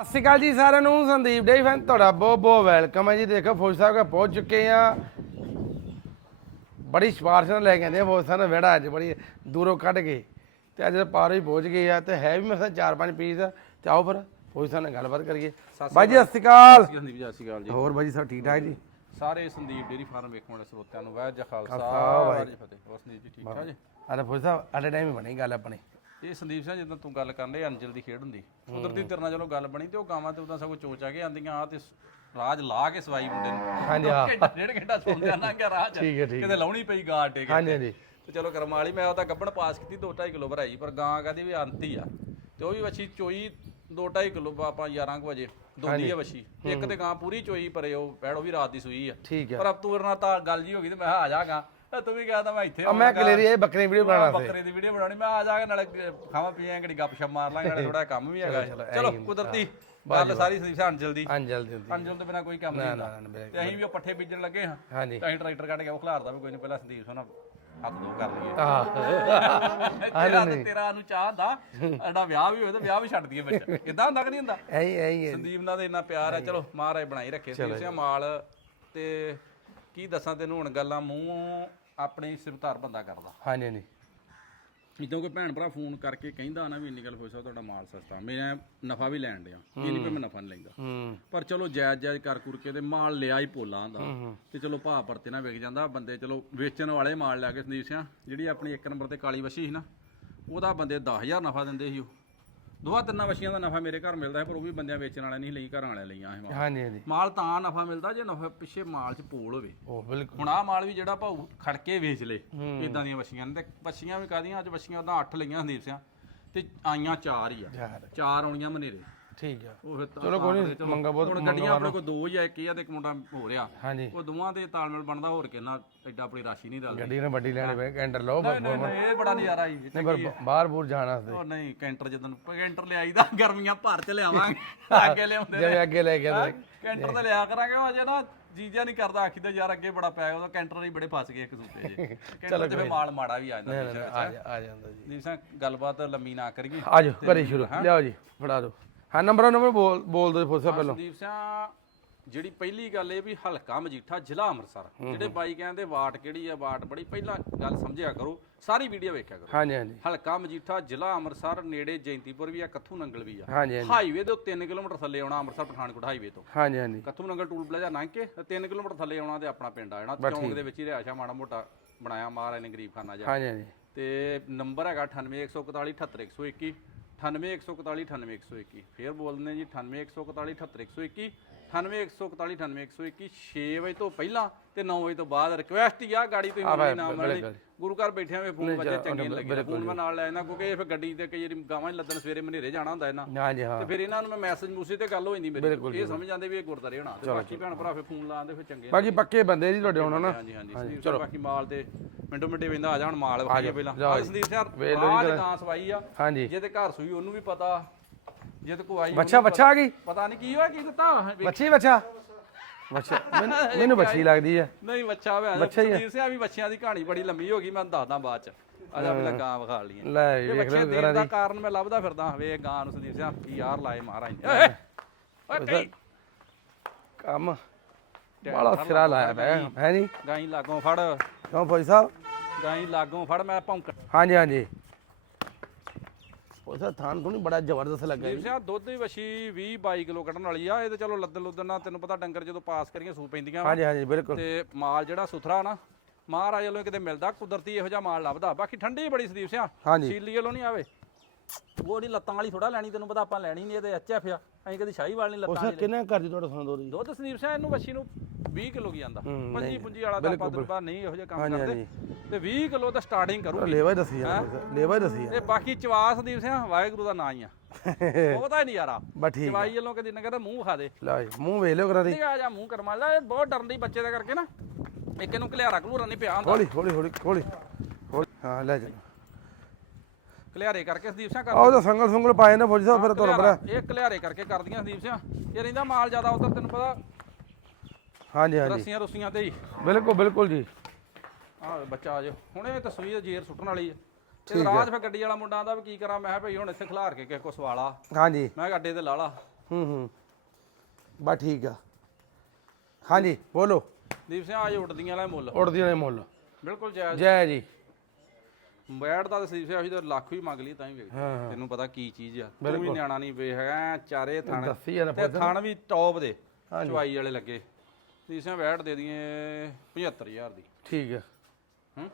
ਸਤਿ ਸ਼੍ਰੀ ਅਕਾਲ ਜੀ ਸਾਰਿਆਂ ਨੂੰ ਸੰਦੀਪ ਡੇ ਫੈਨ ਤੁਹਾਡਾ ਬਹੁਤ ਬਹੁਤ ਵੈਲਕਮ ਹੈ ਜੀ। ਦੇਖੋ ਫੌਜ ਸਾਹਿਬ ਕੋਲ ਪਹੁੰਚ ਚੁੱਕੇ ਆ ਬੜੀ ਸਿਫਾਰਿਸ਼ ਨਾਲ ਲੈ ਕੇ ਆਂਦੇ ਆ ਫੌਜ ਸਾਹਿਬ ਨੇ ਵਿਹੜਾ ਅੱਜ ਬੜੀ ਦੂਰੋਂ ਕੱਢ ਕੇ ਤੇ ਅੱਜ ਪਾਰ ਹੀ ਪਹੁੰਚ ਗਏ ਆ ਤੇ ਹੈ ਵੀ ਮੇਰੇ ਚਾਰ ਪੰਜ ਪੀਸ ਤੇ ਆਓ ਫਿਰ ਫੌਜ ਸਾਹਿਬ ਨਾਲ ਗੱਲਬਾਤ ਕਰੀਏ। ਬਾਈ ਜੀ ਸਤਿ ਸ਼੍ਰੀ ਅਕਾਲ। ਸੰਦੀਪ ਜੀ ਸਤਿ ਸ਼੍ਰੀ ਅਕਾਲ ਜੀ। ਹੋਰ ਬਾਈ ਜੀ ਸਭ ਠੀਕ ਠਾਕ ਜੀ? ਸਾਰੇ ਸੰਦੀਪ ਡੇਰੀ ਫਾਰਮ ਵੇਖਣ ਵਾਲੇ ਸਰੋਤਿਆਂ ਨੂੰ ਵਾਹਿਗੁਰੂ ਜੀ ਕਾ ਖਾਲਸਾ ਵਾਹਿਗੁਰੂ ਜੀ ਕੀ ਫਤਿਹ। ਹੋਰ ਸੰਦੀਪ ਜੀ ਠੀਕ ਠਾਕ ਜੀ? ਅਰੇ ਫੌਜ ਸਾਹਿਬ ਅੜੇ ਟਾਈਮ ਹੀ ਬਣੀ ਗੱਲ ਆਪਣੀ। ਇਹ ਸੰਦੀਪ ਸਿੰਘ ਜਦੋਂ ਤੂੰ ਗੱਲ ਕਰਨ ਦੇ ਅੰਜਲ ਦੀ ਖੇਡ ਹੁੰਦੀ ਕੁਦਰਤੀ ਤੇਰੇ ਨਾਲ ਚਲੋ ਗੱਲ ਬਣੀ ਤੇ ਉਹ ਗਾਵਾਂ ਤੇ ਉਹਦਾ ਸਗੋਂ ਚੋਚ ਆ ਕੇ ਆਂਦੀਆਂ ਆ ਤੇ ਰਾਜ ਲਾ ਕੇ ਸਵਾਈ ਮੁੰਡੇ ਨੂੰ। ਹਾਂਜੀ ਹਾਂ। ਘੰਟਾ ਡੇਢ ਘੰਟਾ ਸੌਂਦਿਆ ਨਾ ਰਾਹ ਚ ਠੀਕ ਹੈ, ਠੀਕ ਕਿਤੇ ਲਾਉਣੀ ਪਈ ਗਾਂ ਟੇਕ ਹਾਂਜੀ ਹਾਂਜੀ। ਤੇ ਚਲੋ ਕਰਮ ਵਾਲੀ ਮੈਂ ਉਹਦਾ ਗੱਬਣ ਪਾਸ ਕੀਤੀ 2.5 ਕਿਲੋ ਭਰਾਈ ਪਰ ਗਾਂ ਕਹਦੀ ਵੀ ਅੰਤ ਹੀ ਆ। ਤੇ ਉਹ ਵੀ ਵੱਛੀ ਚੋਈ 2.5 ਕਿਲੋ ਆਪਾਂ 11 ਕੁ ਵਜੇ ਦੋਦੀ ਆ ਵੱਛੀ। ਇੱਕ ਤੇ ਗਾਂ ਪੂਰੀ ਚੋਈ ਪਰੇ ਉਹ ਪੈੜੋ ਵੀ ਰਾਤ ਦੀ ਸੂਈ ਆ। ਠੀਕ ਹੈ। ਪਰ ਅਬ ਤੂੰ ਨਾਲ ਤਾਂ ਗੱਲ ਜੀ ਹੋ ਗਈ ਤੇ ਮੈਂ ਕਿਹਾ ਆ ਜਾਗਾ ਤੂੰ ਵੀ ਕਿਹਾ ਤਾਂ ਮੈਂ ਇੱਥੇ ਆ ਮੈਂ ਕਲੇਰੀ ਇਹ ਬੱਕਰੀ ਵੀਡੀਓ ਬਣਾਉਣਾ ਸੀ। ਬੱਕਰੇ ਦੀ ਵੀਡੀਓ ਬਣਾਉਣੀ ਮੈਂ ਆ ਜਾਗਾ ਨਾਲੇ ਖਾਵਾਂ ਪੀਆਂ ਘੜੀ ਗੱਪ ਸ਼ਪ ਮਾਰ ਲਾਂਗੇ ਨਾਲੇ ਥੋੜਾ ਕੰਮ ਵੀ ਹੈਗਾ। ਚਲੋ, ਕੁਦਰਤੀ ਗੱਲ ਸਾਰੀ ਸੰਦੀਪ ਸਾਹਿਬ ਜਲਦੀ। ਹਾਂ ਜਲਦੀ ਜਲਦੀ। ਅੰਜਲ ਤੋਂ ਬਿਨਾ ਕੋਈ ਕੰਮ ਨਹੀਂ ਹੁੰਦਾ। ਤੇ ਅਸੀਂ ਵੀ ਉਹ ਪੱਠੇ ਬੀਜਣ ਲੱਗੇ ਹਾਂ। ਹਾਂਜੀ। ਤੇ ਅਸੀਂ ਟਰੈਕਟਰ ਕੱਢ ਕੇ ਉਹ ਖਿਲਾਰਦਾ ਵੀ ਕੋਈ ਨਹੀਂ ਪਹਿਲਾਂ ਸੰਦੀਪ ਸੋਨਾ ਹੱਥ ਦੋ ਕਰ ਲਈਏ। ਆਹ। ਤੇਰਾ ਤੇ ਤੇਰਾ ਨੂੰ ਚਾਹ ਦਾ ਸਾਡਾ ਵਿਆਹ ਵੀ ਹੋਵੇ ਤਾਂ ਵਿਆਹ ਵੀ ਛੱਡ ਦਈਏ ਵਿੱਚ। ਇਦਾਂ ਹੁੰਦਾ ਕਿ ਨਹੀਂ ਹੁੰਦਾ? ਐਂ ਹੀ ਐਂ ਹੀ ਹੈ। ਸੰਦੀਪ ਨਾਲ ਤਾਂ ਇੰਨਾ ਪਿਆਰ ਹੈ ਚਲੋ ਮਹਾਰਾਜ ਬਣਾਈ ਰੱਖੇ ਸਿੰਘ ਮਾਲ ਤੇ ਕੀ ਦੱਸਾਂ ਤੈਨੂੰ ਹੁਣ ਗੱਲਾਂ ਮੂੰਹੋਂ ਆਪਣੀ ਸਿਰਤਾਰ ਬੰਦਾ ਕਰਦਾ। ਹਾਂਜੀ ਹਾਂਜੀ। ਜਦੋਂ ਕੋਈ ਭੈਣ ਭਰਾ ਫੋਨ ਕਰਕੇ ਕਹਿੰਦਾ ਨਾ ਵੀ ਇੰਨੀ ਗੱਲ ਹੋਈ ਸਾ ਤੁਹਾਡਾ ਮਾਲ ਸਸਤਾ। ਮੈਂ ਨਫਾ ਵੀ ਲੈਣ ਡਿਆ ਇਹ ਨਹੀਂ ਕਿ ਮੈਂ ਨਫਾ ਨਹੀਂ ਲੈਂਦਾ। ਹੂੰ। ਪਰ ਚਲੋ ਜਾਇਜ਼ ਜਾਇਜ਼ ਕਰ ਕੁਰ ਕੇ ਤੇ ਮਾਲ ਲਿਆ ਹੀ ਭੋਲਾ ਹੁੰਦਾ ਤੇ ਚਲੋ ਭਾਅ ਪਰਤੇ ਨਾ ਵਿਕ ਜਾਂਦਾ ਬੰਦੇ ਚਲੋ ਵੇਚਣ ਵਾਲੇ ਮਾਲ ਲਿਆ ਕੇ ਸੰਦੀਪ ਜਿਹੜੀ ਆਪਣੀ ਇੱਕ ਨੰਬਰ ਤੇ ਕਾਲੀ ਵਸ਼ੀ ਸੀ ਨਾ ਉਹਦਾ ਬੰਦੇ 10000 ਨਫਾ ਦਿੰਦੇ ਸੀ ਉਹ। ਦੋਹਾਂ ਤਿੰਨਾਂ ਵਸ਼ੀਆਂ ਦਾ ਨਫਾ ਮੇਰੇ ਘਰ ਮਿਲਦਾ ਹੈ ਪਰ ਉਹ ਵੀ ਬੰਦਿਆਂ ਵੇਚਣ ਵਾਲੇ ਨਹੀਂ ਲਈ ਘਰਾਂ ਵਾਲੇ ਲਈਆਂ ਇਹ ਮਾਲ। ਹਾਂਜੀ ਹਾਂਜੀ। ਮਾਲ ਤਾਂ ਨਫਾ ਮਿਲਦਾ ਜੇ ਨਫਾ ਪਿੱਛੇ ਮਾਲ 'ਚ ਪੋਲ ਹੋਵੇ। ਉਹ ਬਿਲਕੁਲ। ਹੁਣ ਆਹ ਮਾਲ ਵੀ ਜਿਹੜਾ ਭਾਊ ਖੜਕੇ ਵੇਚ ਲੇ ਇਦਾਂ ਦੀਆਂ ਵਸ਼ੀਆਂ ਨੇ। ਤੇ ਵਸ਼ੀਆਂ ਵੀ ਕਾਦੀਆਂ ਅੱਜ ਵਸ਼ੀਆਂ ਉਹਦਾ 8 ਲਈਆਂ ਸੰਦੀਪ ਤੇ ਆਈਆਂ 4 ਹੀ ਆ। ਯਾਰ ਚਾਰ ਆਉਣੀਆਂ ਮਨੇਰੇ। ਠੀਕ ਆ। ਉਹ ਫਿਰ ਤਾਂ ਚਲੋ ਕੋਈ ਨਹੀਂ ਮੰਗਾ ਬਹੁਤ ਹੁਣ ਗੱਡੀਆਂ ਆਪਣੇ ਕੋਲ ਦੋ ਹੀ ਆ ਇੱਕ ਇਹ ਆ ਤੇ ਇੱਕ ਮੁੰਡਾ ਹੋ ਰਿਹਾ। ਹਾਂਜੀ। ਉਹ ਦੋਵਾਂ ਦੇ ਤਾਲਮੇਲ ਬਣਦਾ ਹੋਰ ਕਿੰਨਾ ਐਡਾ ਆਪਣੀ ਰਾਸ਼ੀ ਨਹੀਂ ਰਲਦੀ ਗੱਡੀ ਨੇ ਵੱਡੀ ਲੈਣੀ ਪਏ ਕੈਂਟਰ ਲਓ ਬਸ ਨਹੀਂ ਨਹੀਂ ਇਹ ਬੜਾ ਨਜ਼ਾਰਾ ਹੀ ਨਹੀਂ ਪਰ ਬਾਹਰ ਬੂਰ ਜਾਣ ਵਾਸਤੇ। ਉਹ ਨਹੀਂ ਕੈਂਟਰ ਜਦੋਂ ਕੈਂਟਰ ਲਿਆਈਦਾ ਗਰਮੀਆਂ ਭਰ ਚ ਲਿਆਵਾਂਗੇ। ਅੱਗੇ ਲਿਆਉਂਦੇ ਜਿਹੜੇ ਅੱਗੇ ਲੈ ਕੇ ਆਉਂਦੇ ਕੈਂਟਰ ਤੇ ਲਿਆ ਕਰਾਂਗੇ ਉਹ ਅਜੇ ਨਾ ਜੀਜਾ ਨਹੀਂ ਕਰਦਾ ਆਖੀ ਤਾਂ ਯਾਰ ਅੱਗੇ ਬੜਾ ਪਿਆ ਉਹਦਾ ਕੈਂਟਰ ਹੀ ਬੜੇ ਫਸ ਗਏ ਇੱਕ ਦੂਜੇ ਜੇ ਕੈਂਟਰ ਤੇ ਫਿਰ ਮਾਲ ਮਾੜਾ ਵੀ ਆ ਜਾਂਦਾ ਆ ਜਾ- ਆ ਜਾਂਦਾ ਜੀ। ਜੀ ਸਾਂ ਗੱਲਬਾਤ ਲੰਮੀ ਨਾ ਕਰੀਏ। ਆ ਜਾਓ ਕਰੀ ਸ਼ੁਰੂ। ਲਿਆਓ ਜੀ ਫੜਾ ਦਿਓ। ਹਾਂ ਨੰਬਰ ਨੰਬਰ ਬੋਲ ਬੋਲ ਦਿਓ ਫੋਸਾ ਪਹਿਲਾਂ। ਸੰਦੀਪ ਸਿੰਘ ਜਿਹੜੀ ਪਹਿਲੀ ਗੱਲ ਇਹ ਵੀ ਹਲਕਾ ਮਜੀਠਾ ਜ਼ਿਲ੍ਹਾ ਅੰਮ੍ਰਿਤਸਰ। ਜਿਹੜੇ ਬਾਈ ਕਹਿੰਦੇ ਵਾਟ ਕਿਹੜੀ ਆ ਵਾਟ ਬੜੀ ਪਹਿਲਾਂ ਗੱਲ ਸਮਝਿਆ ਕਰੋ ਸਾਰੀ ਵੀਡੀਓ ਵੇਖਿਆ ਕਰੋ। ਹਾਂਜੀ ਹਾਂਜੀ। ਹਲਕਾ ਮਜੀਠਾ ਜ਼ਿਲ੍ਹਾ ਅੰਮ੍ਰਿਤਸਰ ਨੇੜੇ ਜੈਂਤੀਪੁਰ ਵੀ ਆ ਕੱਥੂ ਨੰਗਲ ਵੀ ਆ। ਹਾਂਜੀ ਹਾਈਵੇ ਦੇ 3 ਕਿਲੋਮੀਟਰ ਥੱਲੇ ਆਉਣਾ ਅੰਮ੍ਰਿਤਸਰ ਪਠਾਨਕੋਟ ਹਾਈਵੇ ਤੋਂ। ਹਾਂਜੀ ਹਾਂਜੀ। ਕੱਥੂ ਨੰਗਲ ਟੂਲ ਪਲਾਜ਼ਾ ਲੰਘ ਕੇ 3 ਕਿਲੋਮੀਟਰ ਥੱਲੇ ਆਉਣਾ ਤੇ ਆਪਣਾ ਪਿੰਡ ਆ ਜਾਣਾ ਚੌਂਕ ਦੇ ਵਿੱਚ ਹੀ ਰਿਹਾਸ਼ਾ ਮਾੜਾ ਮੋਟਾ ਬਣਾਇਆ ਮਹਾਰਾਜ ਨੇ ਗਰੀਬ ਖਾਨਾ ਜਾ ਹਾਂਜੀ ਹਾਂਜੀ। ਤੇ ਨੰਬਰ ਹੈਗਾ 98141 78121 98141 98121 ਫੇਰ ਬੋਲਦੇ ਦਿੰਦੇ ਜੀ 98141 78121 98141 98121 6 ਵਜੇ ਤੋਂ ਪਹਿਲਾਂ ਤੇ 9 ਵਜੇ ਤੋਂ ਬਾਅਦ ਰਿਕਵੈਸਟ ਹੀ ਆ ਗਾੜੀ ਤੁਸੀਂ ਮੰਨਣੀ ਨਾ ਮੰਨਣੀ ਗੁਰੂ ਘਰ ਬੈਠਿਆਂ ਵੇ ਫੋਨ ਵੱਜੇ ਚੰਗੇ ਲੱਗੇ। ਫੋਨ ਮੈਂ ਨਾਲ ਲੈ ਜਾਂਦਾ ਕਿਉਂਕਿ ਇਹ ਫਿਰ ਗੱਡੀ ਤੇ ਕਈ ਵਾਰੀ ਗਾਵਾਂ 'ਚ ਲੱਦਣ ਸਵੇਰੇ ਮਨੇਰੇ ਜਾਣਾ ਹੁੰਦਾ ਇਹਨਾਂ। ਹਾਂਜੀ ਹਾਂ। ਤੇ ਫਿਰ ਇਹਨਾਂ ਨੂੰ ਮੈਂ ਮੈਸੇਜ ਮੂਸੇ ਤੇ ਗੱਲ ਹੋ ਜਾਂਦੀ ਮੇਰੀ। ਇਹ ਸਮਝ ਜਾਂਦੇ ਵੀ ਇਹ ਗੁਰਦਾਰੇ ਹੋਣਾ ਤੇ ਬਾਕੀ ਭੈਣ ਭਰਾ ਫਿਰ ਫੋਨ ਲਾਉਂਦੇ ਫਿਰ ਚੰਗੇ ਬਾਕੀ ਪੱਕੇ ਬੰਦੇ ਜੀ ਤੁਹਾਡੇ ਹੁਣ ਨਾ। ਹਾਂਜੀ ਹਾਂਜੀ ਸੰਦੀਪ ਸਿੰਘ ਬਾਕੀ ਮਾਲ ਤੇ ਮਿੰਟੋ ਮਿੰਟੇ ਵੇਂਦਾ ਆ ਜਾਣ ਮਾਲ ਵਿਖਾਈਏ ਪਹਿਲਾਂ। ਸੰਦੀਪ ਸਿੰਘ ਆਹ ਕਾਂ ਸਵਾਈ ਆ। ਹਾਂਜੀ। ਜੇ ਤੇ ਘਰ ਸੂਈ ਉਹਨੂੰ ਵੀ ਪਤਾ। ਜੇ ਤੇ ਕੋਈ ਆਈ ਬੱਚਾ ਬੱਚਾ ਆ ਗਈ? ਪਤਾ ਨਹੀਂ ਕੀ ਹੋਇਆ ਕੀ ਦਿੱਤਾ? ਬੱਚੀ ਬੱਚਾ ਬੱਚਾ ਮੈਨੂੰ- ਮੈਨੂੰ ਬੱਚੀ ਲੱਗਦੀ ਆ। ਨਹੀਂ ਬੱਚਾ ਹੋਇਆ ਸੰਦੀਪ ਸਿੰਘ ਆ। ਵੀ ਬੱਚਿਆਂ ਦੀ ਕਹਾਣੀ ਬੜੀ ਲੰਮੀ ਹੋ ਗਈ ਮੈਂ ਦੱਸਦਾ ਬਾਅਦ ਚ। ਆ ਜਾ ਪਹਿਲਾਂ ਗਾਂ ਵਿਖਾ ਲਈਏ ਲੈ ਇਹ ਵੇਖ ਬੱਚੇ ਲਓ ਦੇਣ ਦਾ ਕਾਰਨ ਮੈਂ ਲੱਭਦਾ ਫਿਰਦਾ ਵੇ ਗਾਂ ਨੂੰ ਸੰਦੀਪ ਸਿੰਘ ਕੀ ਯਾਰ ਲਾਏ ਮਹਾਰਾਜ ਨੇ। ਓਏ ਓਏ ਕਈ। ਕੰਮ ਬੜਾ ਸਿਰਾ ਲਾਇਆ ਪਿਆ। ਹੈ ਨਹੀਂ ਗਾਈ ਲਾਗੋਂ ਫੜ। ਕਿਉਂ ਭਾਈ ਸਾਹਿਬ? ਗਾਈ ਲਾਗੋਂ ਫੜ ਮੈਂ ਭੌਂਕ ਹਾਂਜੀ ਹਾਂਜੀ। ਉਹ ਸਾ ਥਾਨ ਤੋਂ ਬੜਾ ਜ਼ਬਰਦਸਤ ਲੱਗਾ ਦੀਪ ਸਿੰਘ ਦੁੱਧ ਦੀ ਵਛੀ 20 22 ਕਿਲੋ ਕੱਢਣ ਵਾਲੀ ਆ ਇਹ ਤੇ ਚਲੋ ਲੱਦਣ ਲੁੱਦਣ ਨਾਲ ਤੈਨੂੰ ਪਤਾ ਡੰਗਰ ਜਦੋਂ ਪਾਸ ਕਰੀਏ ਸੂ ਪੈਂਦੀਆਂ ਵਾਂ। ਹਾਂਜੀ ਹਾਂਜੀ ਬਿਲਕੁਲ। ਤੇ ਮਾਲ ਜਿਹੜਾ ਸੁਥਰਾ ਨਾ ਮਹਾਰਾਜ ਵੱਲੋਂ ਕਿਤੇ ਮਿਲਦਾ ਕੁਦਰਤੀ ਇਹੋ ਜਿਹਾ ਮਾਲ ਲੱਭਦਾ। ਬਾਕੀ ਠੰਡੀ ਬੜੀ ਸੰਦੀਪ ਸਿੰਘ ਹਾਂਜੀ। ਸੀਲੀ ਵੱਲੋਂ ਨਹੀਂ ਆਵੇ। ਉਹ ਨਹੀਂ ਲੱਤਾਂ ਵਾਲੀ ਥੋੜਾ ਲੈਣੀ ਤੈਨੂੰ ਪਤਾ ਆਪਾਂ ਲੈਣੀ ਨਹੀਂ ਇਹਦੇ ਐਚਐਫ ਆ। ਅਸੀਂ ਕਦੀ ਸ਼ਾਹੀ ਵਾਲ ਨਹੀਂ ਲੱਤਾਂ ਉਸ ਵਾਲੀ ਕਿੰਨੇ ਕਰਦੀ ਤੁਹਾਡਾ ਸੁਣ ਦੋਰੀ ਦੁੱਧ ਸੰਦੀਪ ਸਿੰਘ ਇਹਨੂੰ ਵਛੀ ਨੂੰ 20 ਕਿਲੋ ਕੀ ਹੂੰ, ਪੰਜੀ ਨਹੀਂ, ਪੁੰਜੀ ਵਾਲਾ ਤਾਂ ਆਪਾਂ ਪਤਾ ਨਹੀਂ ਇਹੋ ਜਿਹਾ ਕੰਮ ਕਰਦੇ। ਤੇ 20 ਕਿਲੋ ਤਾਂ ਸਟਾਰਟਿੰਗ ਕਰੂਗੀ। ਲੇਵਾ ਹੀ ਦੱਸੀ ਜਾਂਦਾ ਲੇਵਾ ਹੀ ਦੱਸੀ ਤੇ ਬਾਕੀ ਚਵਾ ਸੰਦੀਪ ਸਿੰਘ ਵਾਹਿਗੁਰੂ ਦਾ ਨਾਂ ਹੀ ਆ। ਜਾਂਦਾ ਉਹਦਾ ਨਹੀਂ ਯਾਰਾ ਬਸ ਠੀਕ ਚਵਾਈ ਵੱਲੋਂ ਕਦੀ ਨਾ ਕਹਿੰਦਾ ਮੂੰਹ ਖਾ ਦੇ। ਜੀ ਮੂੰਹ ਵੇਖ ਲਿਓ ਕਰਾ ਦੀ। ਨਹੀਂ ਆ ਜਾ ਮੂੰਹ ਕਰਮਾ ਲੈ ਬਹੁਤ ਡਰਨ ਦੀ ਬੱਚੇ ਦਾ ਕਰਕੇ ਨਾ। ਇੱਕ ਇਹਨੂੰ ਘਲਿਆਰਾ ਘਲੂਰਾ ਨਹੀਂ ਪਿਆ ਹੁੰਦਾ। ਹੌਲੀ ਹੌਲੀ ਹੌਲੀ। ਹੌਲੀ। ਹਾਂ ਲੈ ਜਾ। ਘਲਿਆਰੇ ਕਰਕੇ ਸੰਦੀਪ ਸਿੰਘ ਆਹ ਉਹਦਾ ਸੰਗਲ ਸੰਗਲ ਪਾਏ ਨੇ ਫੌਜੀ ਸਾਹਿਬ ਫਿਰ ਪਤਾ ਘਲਿਆਰਾ, ਇਹ ਘਲਿਆਰੇ ਕਰਕੇ ਕਰਦੀਆਂ ਸੰਦੀਪ ਸਿੰਘ ਇਹ ਰਹਿੰਦਾ ਮਾਲ ਜ਼ਿਆਦਾ ਉਧਰ ਤੈਨੂੰ ਪਤਾ ਹਾਂਜੀ ਹਾਂਜੀ। ਰੱਸੀਆਂ ਰੁੱਸੀਆਂ ਤੇ ਹੀ। ਬਿਲਕੁਲ ਬਿਲਕੁਲ ਜੀ। ਆਹ ਬੱਚਾ ਆ ਜਾ ਹੁਣੇ ਇਹ ਤਸਵੀਰ ਜੇਰ ਸੁੱਟਣ ਵਾਲੀ ਹੈ ਤੇ ਰਾਜ ਫਿਰ ਗੱਡੀ ਵਾਲਾ ਮੁੰਡਾ ਆਂਦਾ ਵੀ ਕੀ ਕਰਾਂ ਮੈਂ ਕਿਹਾ ਭਈ ਹੁਣ ਇੱਥੇ ਖਿਲਾਰ ਕੇ ਕਿਸੇ ਕੋ ਸਵਾਲਾ। ਹਾਂਜੀ। ਮੈਂ ਕਿਹਾ ਅੱਡੇ ਤੇ ਲਾ ਲਾ। ਹੂੰ ਹੂੰ। ਬਾ ਠੀਕ ਆ। ਹਾਂਜੀ ਬੋਲੋ। ਦੀਪ ਸਿੰਘ ਆਜ ਉੱਡਦੀਆਂ ਵਾਲਾ ਮੁੱਲ। ਉੜਦੀਆਂ ਨੇ ਮੁੱਲ। ਬਿਲਕੁਲ ਜਾਇਜ਼। ਜੈ ਜੀ। ਬੈਟ ਦਾ ਤਾਂ ਸਿੰਘ ਅਸੀਂ ਤਾਂ ਲੱਖ ਵੀ ਮੰਗ ਲਈ ਤਾਂ ਹੀ ਵੇਖ। ਹਾਂ ਹਾਂ। ਤੈਨੂੰ ਪਤਾ ਕੀ ਚੀਜ਼ ਆ। ਤੂੰ ਵੀ ਨਿਆਣਾ ਨਹੀਂ ਵੇ ਹੈਗਾ ਚਾਰੇ ਥਣ। ਦੱਸੀ ਤੇ ਥਣ ਵੀ ਟੌਪ ਦੇ ਹਾਂਜੀ। ਚਵਾਈ ਵਾਲੇ ਲੱਗੇ। ਸਿੰਘ ਬੈਟ ਦੇ ਦਈਏ 75000 ਦੀ। ਠੀਕ ਆ ਹੂੰ?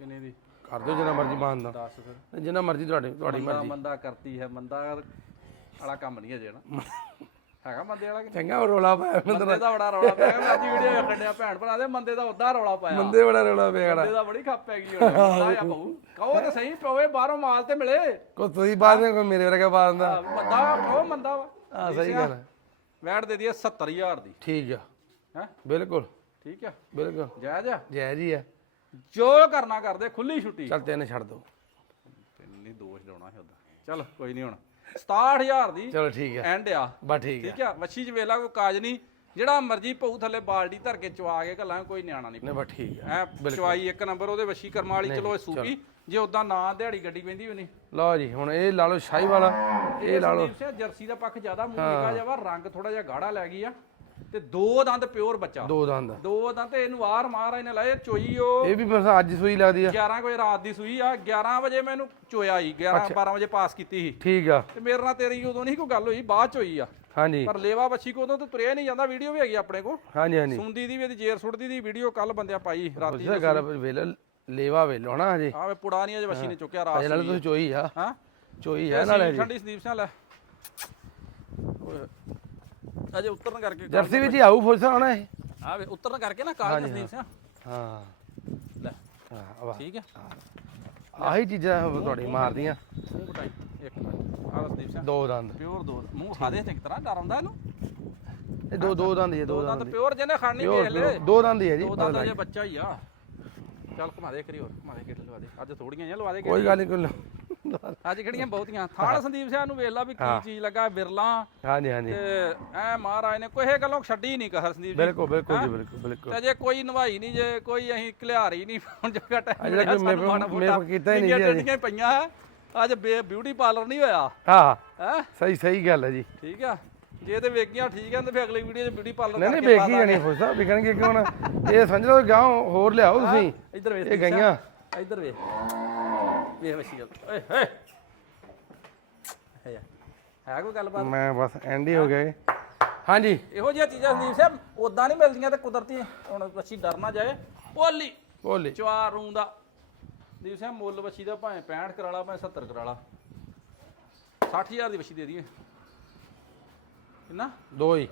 ਕਿੰਨੇ ਦੀ? ਕਰ ਦਿਓ ਜਿੰਨਾ ਮਰਜ਼ੀ ਮਾਨਦਾ ਦੱਸ ਫਿਰ। ਜਿੰਨਾ ਮਰਜ਼ੀ ਤੁਹਾਡੇ ਤੁਹਾਡੀ ਮੰਦਾ ਮਰਜ਼ੀ। ਮੰਦਾ ਕਰਤੀ ਹੈ ਮੰਦਾ ਵਾਲਾ ਕੰਮ ਨਹੀਂ ਅਜੇ ਨਾ। ਹੈਗਾ ਮੰਦੇ ਵਾਲਾ ਕਿ ਨਹੀਂ? ਚੰਗਾ ਉਹ ਰੋਲਾ ਪਾਇਆ ਮੰਦੇ ਦਾ ਬੜਾ ਰੌਲਾ ਪਿਆ ਮੈਂ ਅੱਜ ਵੀਡੀਓ ਵੇਖਣ ਡਿਆ ਭੈਣ ਭਰਾ ਦੇ ਮੰਦੇ ਦਾ ਉਦਾਂ ਰੌਲਾ ਪਾਇਆ। ਬੰਦੇ ਬੜਾ ਰੋਲਾ ਪਿਆ ਮੰਦੇ ਦਾ ਬੜੀ ਖੱਪ ਪੈ ਗਈ ਹੁਣ ਆ ਬਹੂ ਕਹੋ ਤਾਂ ਸਹੀ ਪਵੇ ਬਾਹਰੋਂ ਮਾਲ ਤੇ ਮਿਲੇ। ਕੋ ਤੁਸੀਂ ਬਾਅਦ ਵਿੱਚ ਕੋਈ ਮੇਰੇ ਵਰਗਾ ਦਿੰਦਾ ਆ, ਮੰਦਾ ਕਹੋ ਮੰਦਾ ਵਾ। ਹਾਂ ਸਹੀ ਗੱਲ ਹੈ। ਵੈਟ ਦੇ ਦਈਏ 70000 ਦੀ। ਠੀਕ ਆ। ਹੈ? ਬਿਲਕੁਲ। ਠੀਕ ਆ। ਬਿਲਕੁਲ। ਜਾਇਜ਼ ਆ? ਜੈ ਜੀ ਆ। ਜੋ ਕਰਨਾ ਕਰਦੇ ਖੁੱਲੀ ਛੁੱਟੀ। ਚੱਲ ਤਿੰਨ ਛੱਡ ਦੋ। ਤੈਨੂੰ ਨਹੀਂ ਦੋਸ਼ ਲਾਉਣਾ ਹੈ ਉਹਦਾ। ਚੱਲ ਕੋਈ ਨਹੀਂ ਹੁਣ। 67000 ਦੀ ਚਲੋ ਠੀਕ ਆ। ਐਂਡ ਆ। ਬਾ ਠੀਕ ਆ। ਠੀਕ ਆ? ਵੱਛੀ ਚ ਵੇਲਾ ਕੋਈ ਕਾਜ ਨਹੀਂ। ਜਿਹੜਾ ਮਰਜ਼ੀ ਪਊ ਥੱਲੇ ਬਾਲਟੀ ਧਰ ਕੇ ਚਵਾ ਕੇ ਘੱਲਾਂ ਕੋਈ ਨਿਆਣਾ ਨਹੀਂ ਨਹੀਂ ਬਾ ਠੀਕ ਆ। ਐ ਚਵਾਈ ਇੱਕ ਨੰਬਰ ਉਹਦੇ ਵੱਛੀ ਕਰਮਾ ਵਾਲੀ ਚਲੋ ਇਹ ਸੂਪੀ ਜੇ ਉਦਾਂ ਨਾ ਦਿਹਾੜੀ ਗੱਡੀ ਪੈਂਦੀ ਵੀ ਨਹੀਂ ਲਓ ਜੀ ਹੁਣ ਇਹ ਲਾ ਲਓ ਸ਼ਾਹੀ ਵਾਲਾ ਇਹ ਲਾ ਲਓ। ਜਰਸੀ ਦਾ ਪੱਖ ਜ਼ਿਆਦਾ ਮੂੰਹ ਨਿਕਾ ਜਾਵਾ ਰੰਗ ਥੋੜਾ ਜਿਹਾ ਗਾੜਾ ਲੈ ਗਈ ਆ। ਤੇ ਦੋ ਦੰਦ ਪਿਓਰ ਬੱਚਾ। ਦੋ ਦੰਦ। ਦੋ ਦੰਦ ਤੇ ਇਹਨੂੰ ਆਰ ਮਾਰ ਇਹਨੇ ਲਾਏ ਚੋਈ ਉਹ ਇਹ ਵੀ ਬਸ ਅੱਜ ਸੂਈ ਲੱਗਦੀ ਆ। 11 ਵਜੇ ਰਾਤ ਦੀ ਸੂਈ ਆ 11 ਵਜੇ ਮੈਨੂੰ ਚੋਇਆ ਹੀ 11 12 ਵਜੇ ਪਾਸ ਕੀਤੀ ਸੀ। ਠੀਕ ਆ। ਤੇ ਮੇਰੇ ਨਾਲ ਤੇਰੀ ਉਦੋਂ ਨਹੀਂ ਕੋਈ ਗੱਲ ਹੋਈ ਬਾਅਦ ਚ ਹੋਈ ਆ। ਹਾਂਜੀ। ਪਰ ਲੇਵਾ ਬੱਚੀ ਕੋ ਉਦੋਂ ਤੇ ਤੁਰਿਆ ਨਹੀਂ ਜਾਂਦਾ ਵੀਡੀਓ ਵੀ ਹੈਗੀ ਆਪਣੇ ਕੋ ਹਾਂਜੀ ਹਾਂਜੀ। ਸੁੰਦੀ ਦੀ ਵੀ ਇਹਦੀ ਜੇਰ ਸੁੱਟਦੀ ਦੀ ਵੀਡੀਓ ਕੱਲ ਬੰਦਿਆਂ ਪਾਈ ਰਾਤੀ ਉਹਦਾ ਗੱਲ ਵੇਲ ਲੇਵਾ ਵੇਲੋ ਨਾ ਹਜੇ। ਆਵੇ ਪੁੜਾ ਨਹੀਂ ਅਜੇ ਬੱਚੀ ਨੇ ਚੁੱਕਿਆ ਰਾਤ ਨਾਲ ਤੁਸੀਂ ਚੋਈ ਆ। ਹਾਂ? ਚੋਈ ਆ ਨਾਲੇ ਜੀ ਠੰਡੀ ਸੰਦੀਪ ਸਿੰਘ ਲੈ। ਓਏ, ਅਜੇ ਉਤਰਨ ਕਰਕੇ ਜਰਸੀ ਵਿੱਚ ਹੀ ਆਊ ਫੁੱਲ ਆਉਣਾ ਇਹ? ਆਵੇ ਉਤਰਨ ਕਰਕੇ ਨਾ ਕਾਲ ਸੰਦੀਪ ਸਿੰਘ। ਹਾਂ। ਲੈ। ਹਾਂ ਆਵਾ ਠੀਕ ਹੈ। ਆਹੀ ਚੀਜ਼ਾਂ ਤੁਹਾਡੀ ਮਾਰਦੀਆਂ। ਮੂੰਹ ਬਟਾਈ ਇੱਕ ਮਿੰਟ। ਆਹ ਸੰਦੀਪ ਸਿੰਘ। ਦੋ ਦੰਦ। ਪਿਓਰ ਦੋ ਮੂੰਹ ਖਾ ਦੇ ਤੇ ਤਰ੍ਹਾਂ ਡਰ ਆਉਂਦਾ ਇਹਨੂੰ? ਇਹ ਦੋ ਦੋ ਦੰਦ ਹੀ ਆ, ਦੋ ਦੰਦ ਪਿਓਰ ਜਿਹਨੇ ਖਾਣੀ ਵੇਖ ਲੈ। ਦੋ ਦੰਦ ਹੀ ਹੈ ਜੀ ਦੋ ਦੰਦ ਅਜੇ ਬੱਚਾ ਹੀ ਆ। ਚੱਲ ਘੁਮਾ ਦੇ ਕਰੀ ਹੋਰ ਘੁਮਾ ਦੇ ਕਿੱਟ ਲਵਾ ਦੇ। ਅੱਜ ਥੋੜੀਆਂ ਜਿਹੀਆਂ ਲਵਾ ਦੇ ਕੋਈ ਗੱਲ ਨਹੀਂ ਕੋਈ ਅੱਜ ਕਿਹੜੀਆਂ ਬਹੁਤੀਆਂ? ਥਾਲ ਸੰਦੀਪ ਸਿੰਘ ਨੂੰ ਵੇਖ ਲਾ ਵੀ ਕੀ ਚੀਜ਼ ਲੱਗਾ ਬਿਰਲਾ ਹਾਂਜੀ ਹਾਂਜੀ। ਤੇ ਐ ਮਹਾਰਾਜ ਨੇ ਕੋਈ ਇਹ ਗੱਲੋਂ ਛੱਡੀ ਨਹੀਂ ਕਹਰ ਸੰਦੀਪ ਜੀ। ਬਿਲਕੁਲ ਬਿਲਕੁਲ ਜੀ ਬਿਲਕੁਲ ਬਿਲਕੁਲ। ਤੇ ਜੇ ਕੋਈ ਨਵਾਈ ਨਹੀਂ ਜੇ ਕੋਈ ਅਸੀਂ ਘਲਿਆਰੀ ਨਹੀਂ ਹੁਣ ਜਗਾ ਟਾਈਮ ਜਿਹੜਾ ਮੇਪ- ਮੇਪ ਕੀਤਾ ਹੀ ਨਹੀਂ ਜੀ ਅਜੇ। ਪਈਆਂ ਅੱਜ ਬਿਊਟੀ ਪਾਰਲਰ ਨਹੀਂ ਹੋਇਆ। ਹਾਂ ਹੈ। ਸਹੀ ਸਹੀ ਗੱਲ ਹੈ ਜੀ। ਠੀਕ ਆ। ਜੇ ਤੇ ਵੇਖੀਆਂ ਠੀਕ ਆ ਤੇ ਫਿਰ ਅਗਲੀ ਵੀਡੀਓ 'ਚ ਬਿਊਟੀ ਪਾਰਲਰ ਨਹੀਂ ਨਹੀਂ ਵੇਖੀ ਜਾਣੀ ਖੁਸ਼ ਸਾਹਿਬ ਵਿਕਣਗੇ ਕਿਉਂ ਨਾ। ਇਹ ਸਮਝ ਲਓ ਗਾਂ ਹੋਰ ਲਿਆਓ ਤੁਸੀਂ। ਇੱਧਰ ਵੇਖ ਇਹ ਗਈਆਂ। ਇੱਧਰ ਵੇਖ। ਵੇਖ ਵਸੀ ਗੱਲ ਓਏ ਹੋਏ ਹੈ ਹੈ ਕੋਈ ਗੱਲਬਾਤ? ਮੈਂ ਬਸ ਐਂਡ ਹੀ ਹੋ ਗਏ ਹਾਂਜੀ। ਇਹੋ ਜਿਹੀਆਂ ਚੀਜ਼ਾਂ ਸੰਦੀਪ ਸਾਹਿਬ ਉਦਾਂ ਨਹੀਂ ਮਿਲਦੀਆਂ ਤੇ ਕੁਦਰਤੀ ਹੁਣ ਬੱਚੀ ਡਰ ਨਾ ਜਾਏ। ਓਲੀ ਬੋਲੇ ਚਵਾਰ ਰੂੰ ਦਾ। ਦੀਪ ਸਿੰਘ ਮੁੱਲ ਬੱਚੀ ਦਾ ਭਾਵੇਂ 65 ਕਰਾਲਾ ਭਾਵੇਂ 70 ਕਰਾਲਾ 60000 ਦੀ ਬੱਚੀ ਦੇ ਦਈਏ। ਕਿੰਨਾ? ਦੋ ਹੀ।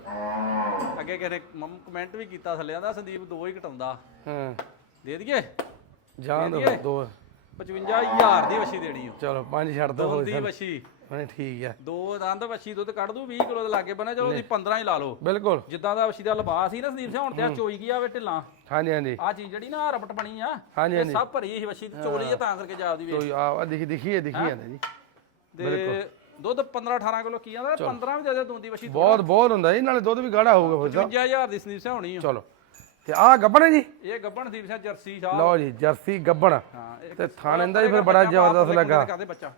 ਅੱਗੇ ਕਿਸੇ ਨੇ ਕਮੈਂਟ ਵੀ ਕੀਤਾ ਥੱਲੇ ਆਂਦਾ ਸੰਦੀਪ ਦੋ ਹੀ ਘਟਾਉਂਦਾ। ਹਾਂ। ਦੇ ਦਈਏ? ਦੋ ਦਈਏ? ਦੋ। 55000 ਦੀ ਬੱਚੀ ਦੇਣੀ ਓ ਚਲੋ ਪੰਜ ਛੱਡ ਦੋ ਦੁੱਧ ਦੀ ਬੱਚੀ ਨਹੀਂ ਠੀਕ ਆ। ਦੋ ਦੰਦ ਬੱਚੀ ਦੁੱਧ ਕੱਢ ਦੂ 20 ਕਿਲੋ ਦੇ ਲਾਗੇ ਬਣੇ ਚਲੋ ਤੁਸੀਂ 15 ਹੀ ਲਾ ਲਓ। ਬਿਲਕੁਲ। ਜਿੱਦਾਂ ਦਾ ਬੱਚੀ ਦਾ ਲਬਾਸ ਸੀ ਨਾ ਸੰਦੀਪ ਸਿੰਘ ਹੁਣ ਤੇ ਆਹ ਚੋਈ ਗਿਆ ਵੇ ਢਿੱਲਾਂ। ਹਾਂਜੀ ਹਾਂਜੀ। ਆ ਚੀਜ਼ ਜਿਹੜੀ ਨਾ ਰਪਟ ਬਣੀ ਆ ਹਾਂਜੀ, ਇਹ ਹਾਂਜੀ। ਸਭ ਭਰੀ ਸੀ ਬੱਚੀ ਤੇ ਚੋਲੀ ਆ ਤਾਂ ਕਰਕੇ ਜਾਪਦੀ ਵੇ ਕੋਈ ਆ ਆ ਦਿਖੀ ਦਿਖੀ ਹੈ ਦਿਖੀ ਜਾਂਦਾ ਜੀ। ਤੇ ਦੁੱਧ 15 18 ਕਿਲੋ ਕੀ ਆਂਦਾ 15 ਵੀ ਦੇ ਦੇ ਦੁੰਦੀ ਬੱਚੀ ਬਹੁਤ ਬਹੁਤ ਹੁੰਦਾ ਜੀ ਨਾਲੇ ਦੁੱਧ ਵੀ ਗਾੜਾ ਹੋਊਗਾ ਫਿਰ ਸਾਹਿਬ 55000 ਦੀ ਸੰਦੀਪ ਸਿੰਘ ਹੋਣੀ ਆ। ਚਲੋ। ਤੇ ਆ ਗੱਬਣ ਹੈ ਜੀ? ਇਹ ਗੱਬਣ ਸਿੰਘ ਜਰਸੀ ਸ਼ਾਹ ਲਓ ਜੀ ਜਰਸੀ ਗੱਬਣ। ਹਾਂ ਇਹ ਤੇ ਥਾਣੇ ਦਾ ਵੀ ਫਿਰ ਬੜਾ ਜ਼ਬਰਦਸਤ ਲੱਗਾ। ਕਰਦੇ ਬੱਚਾ।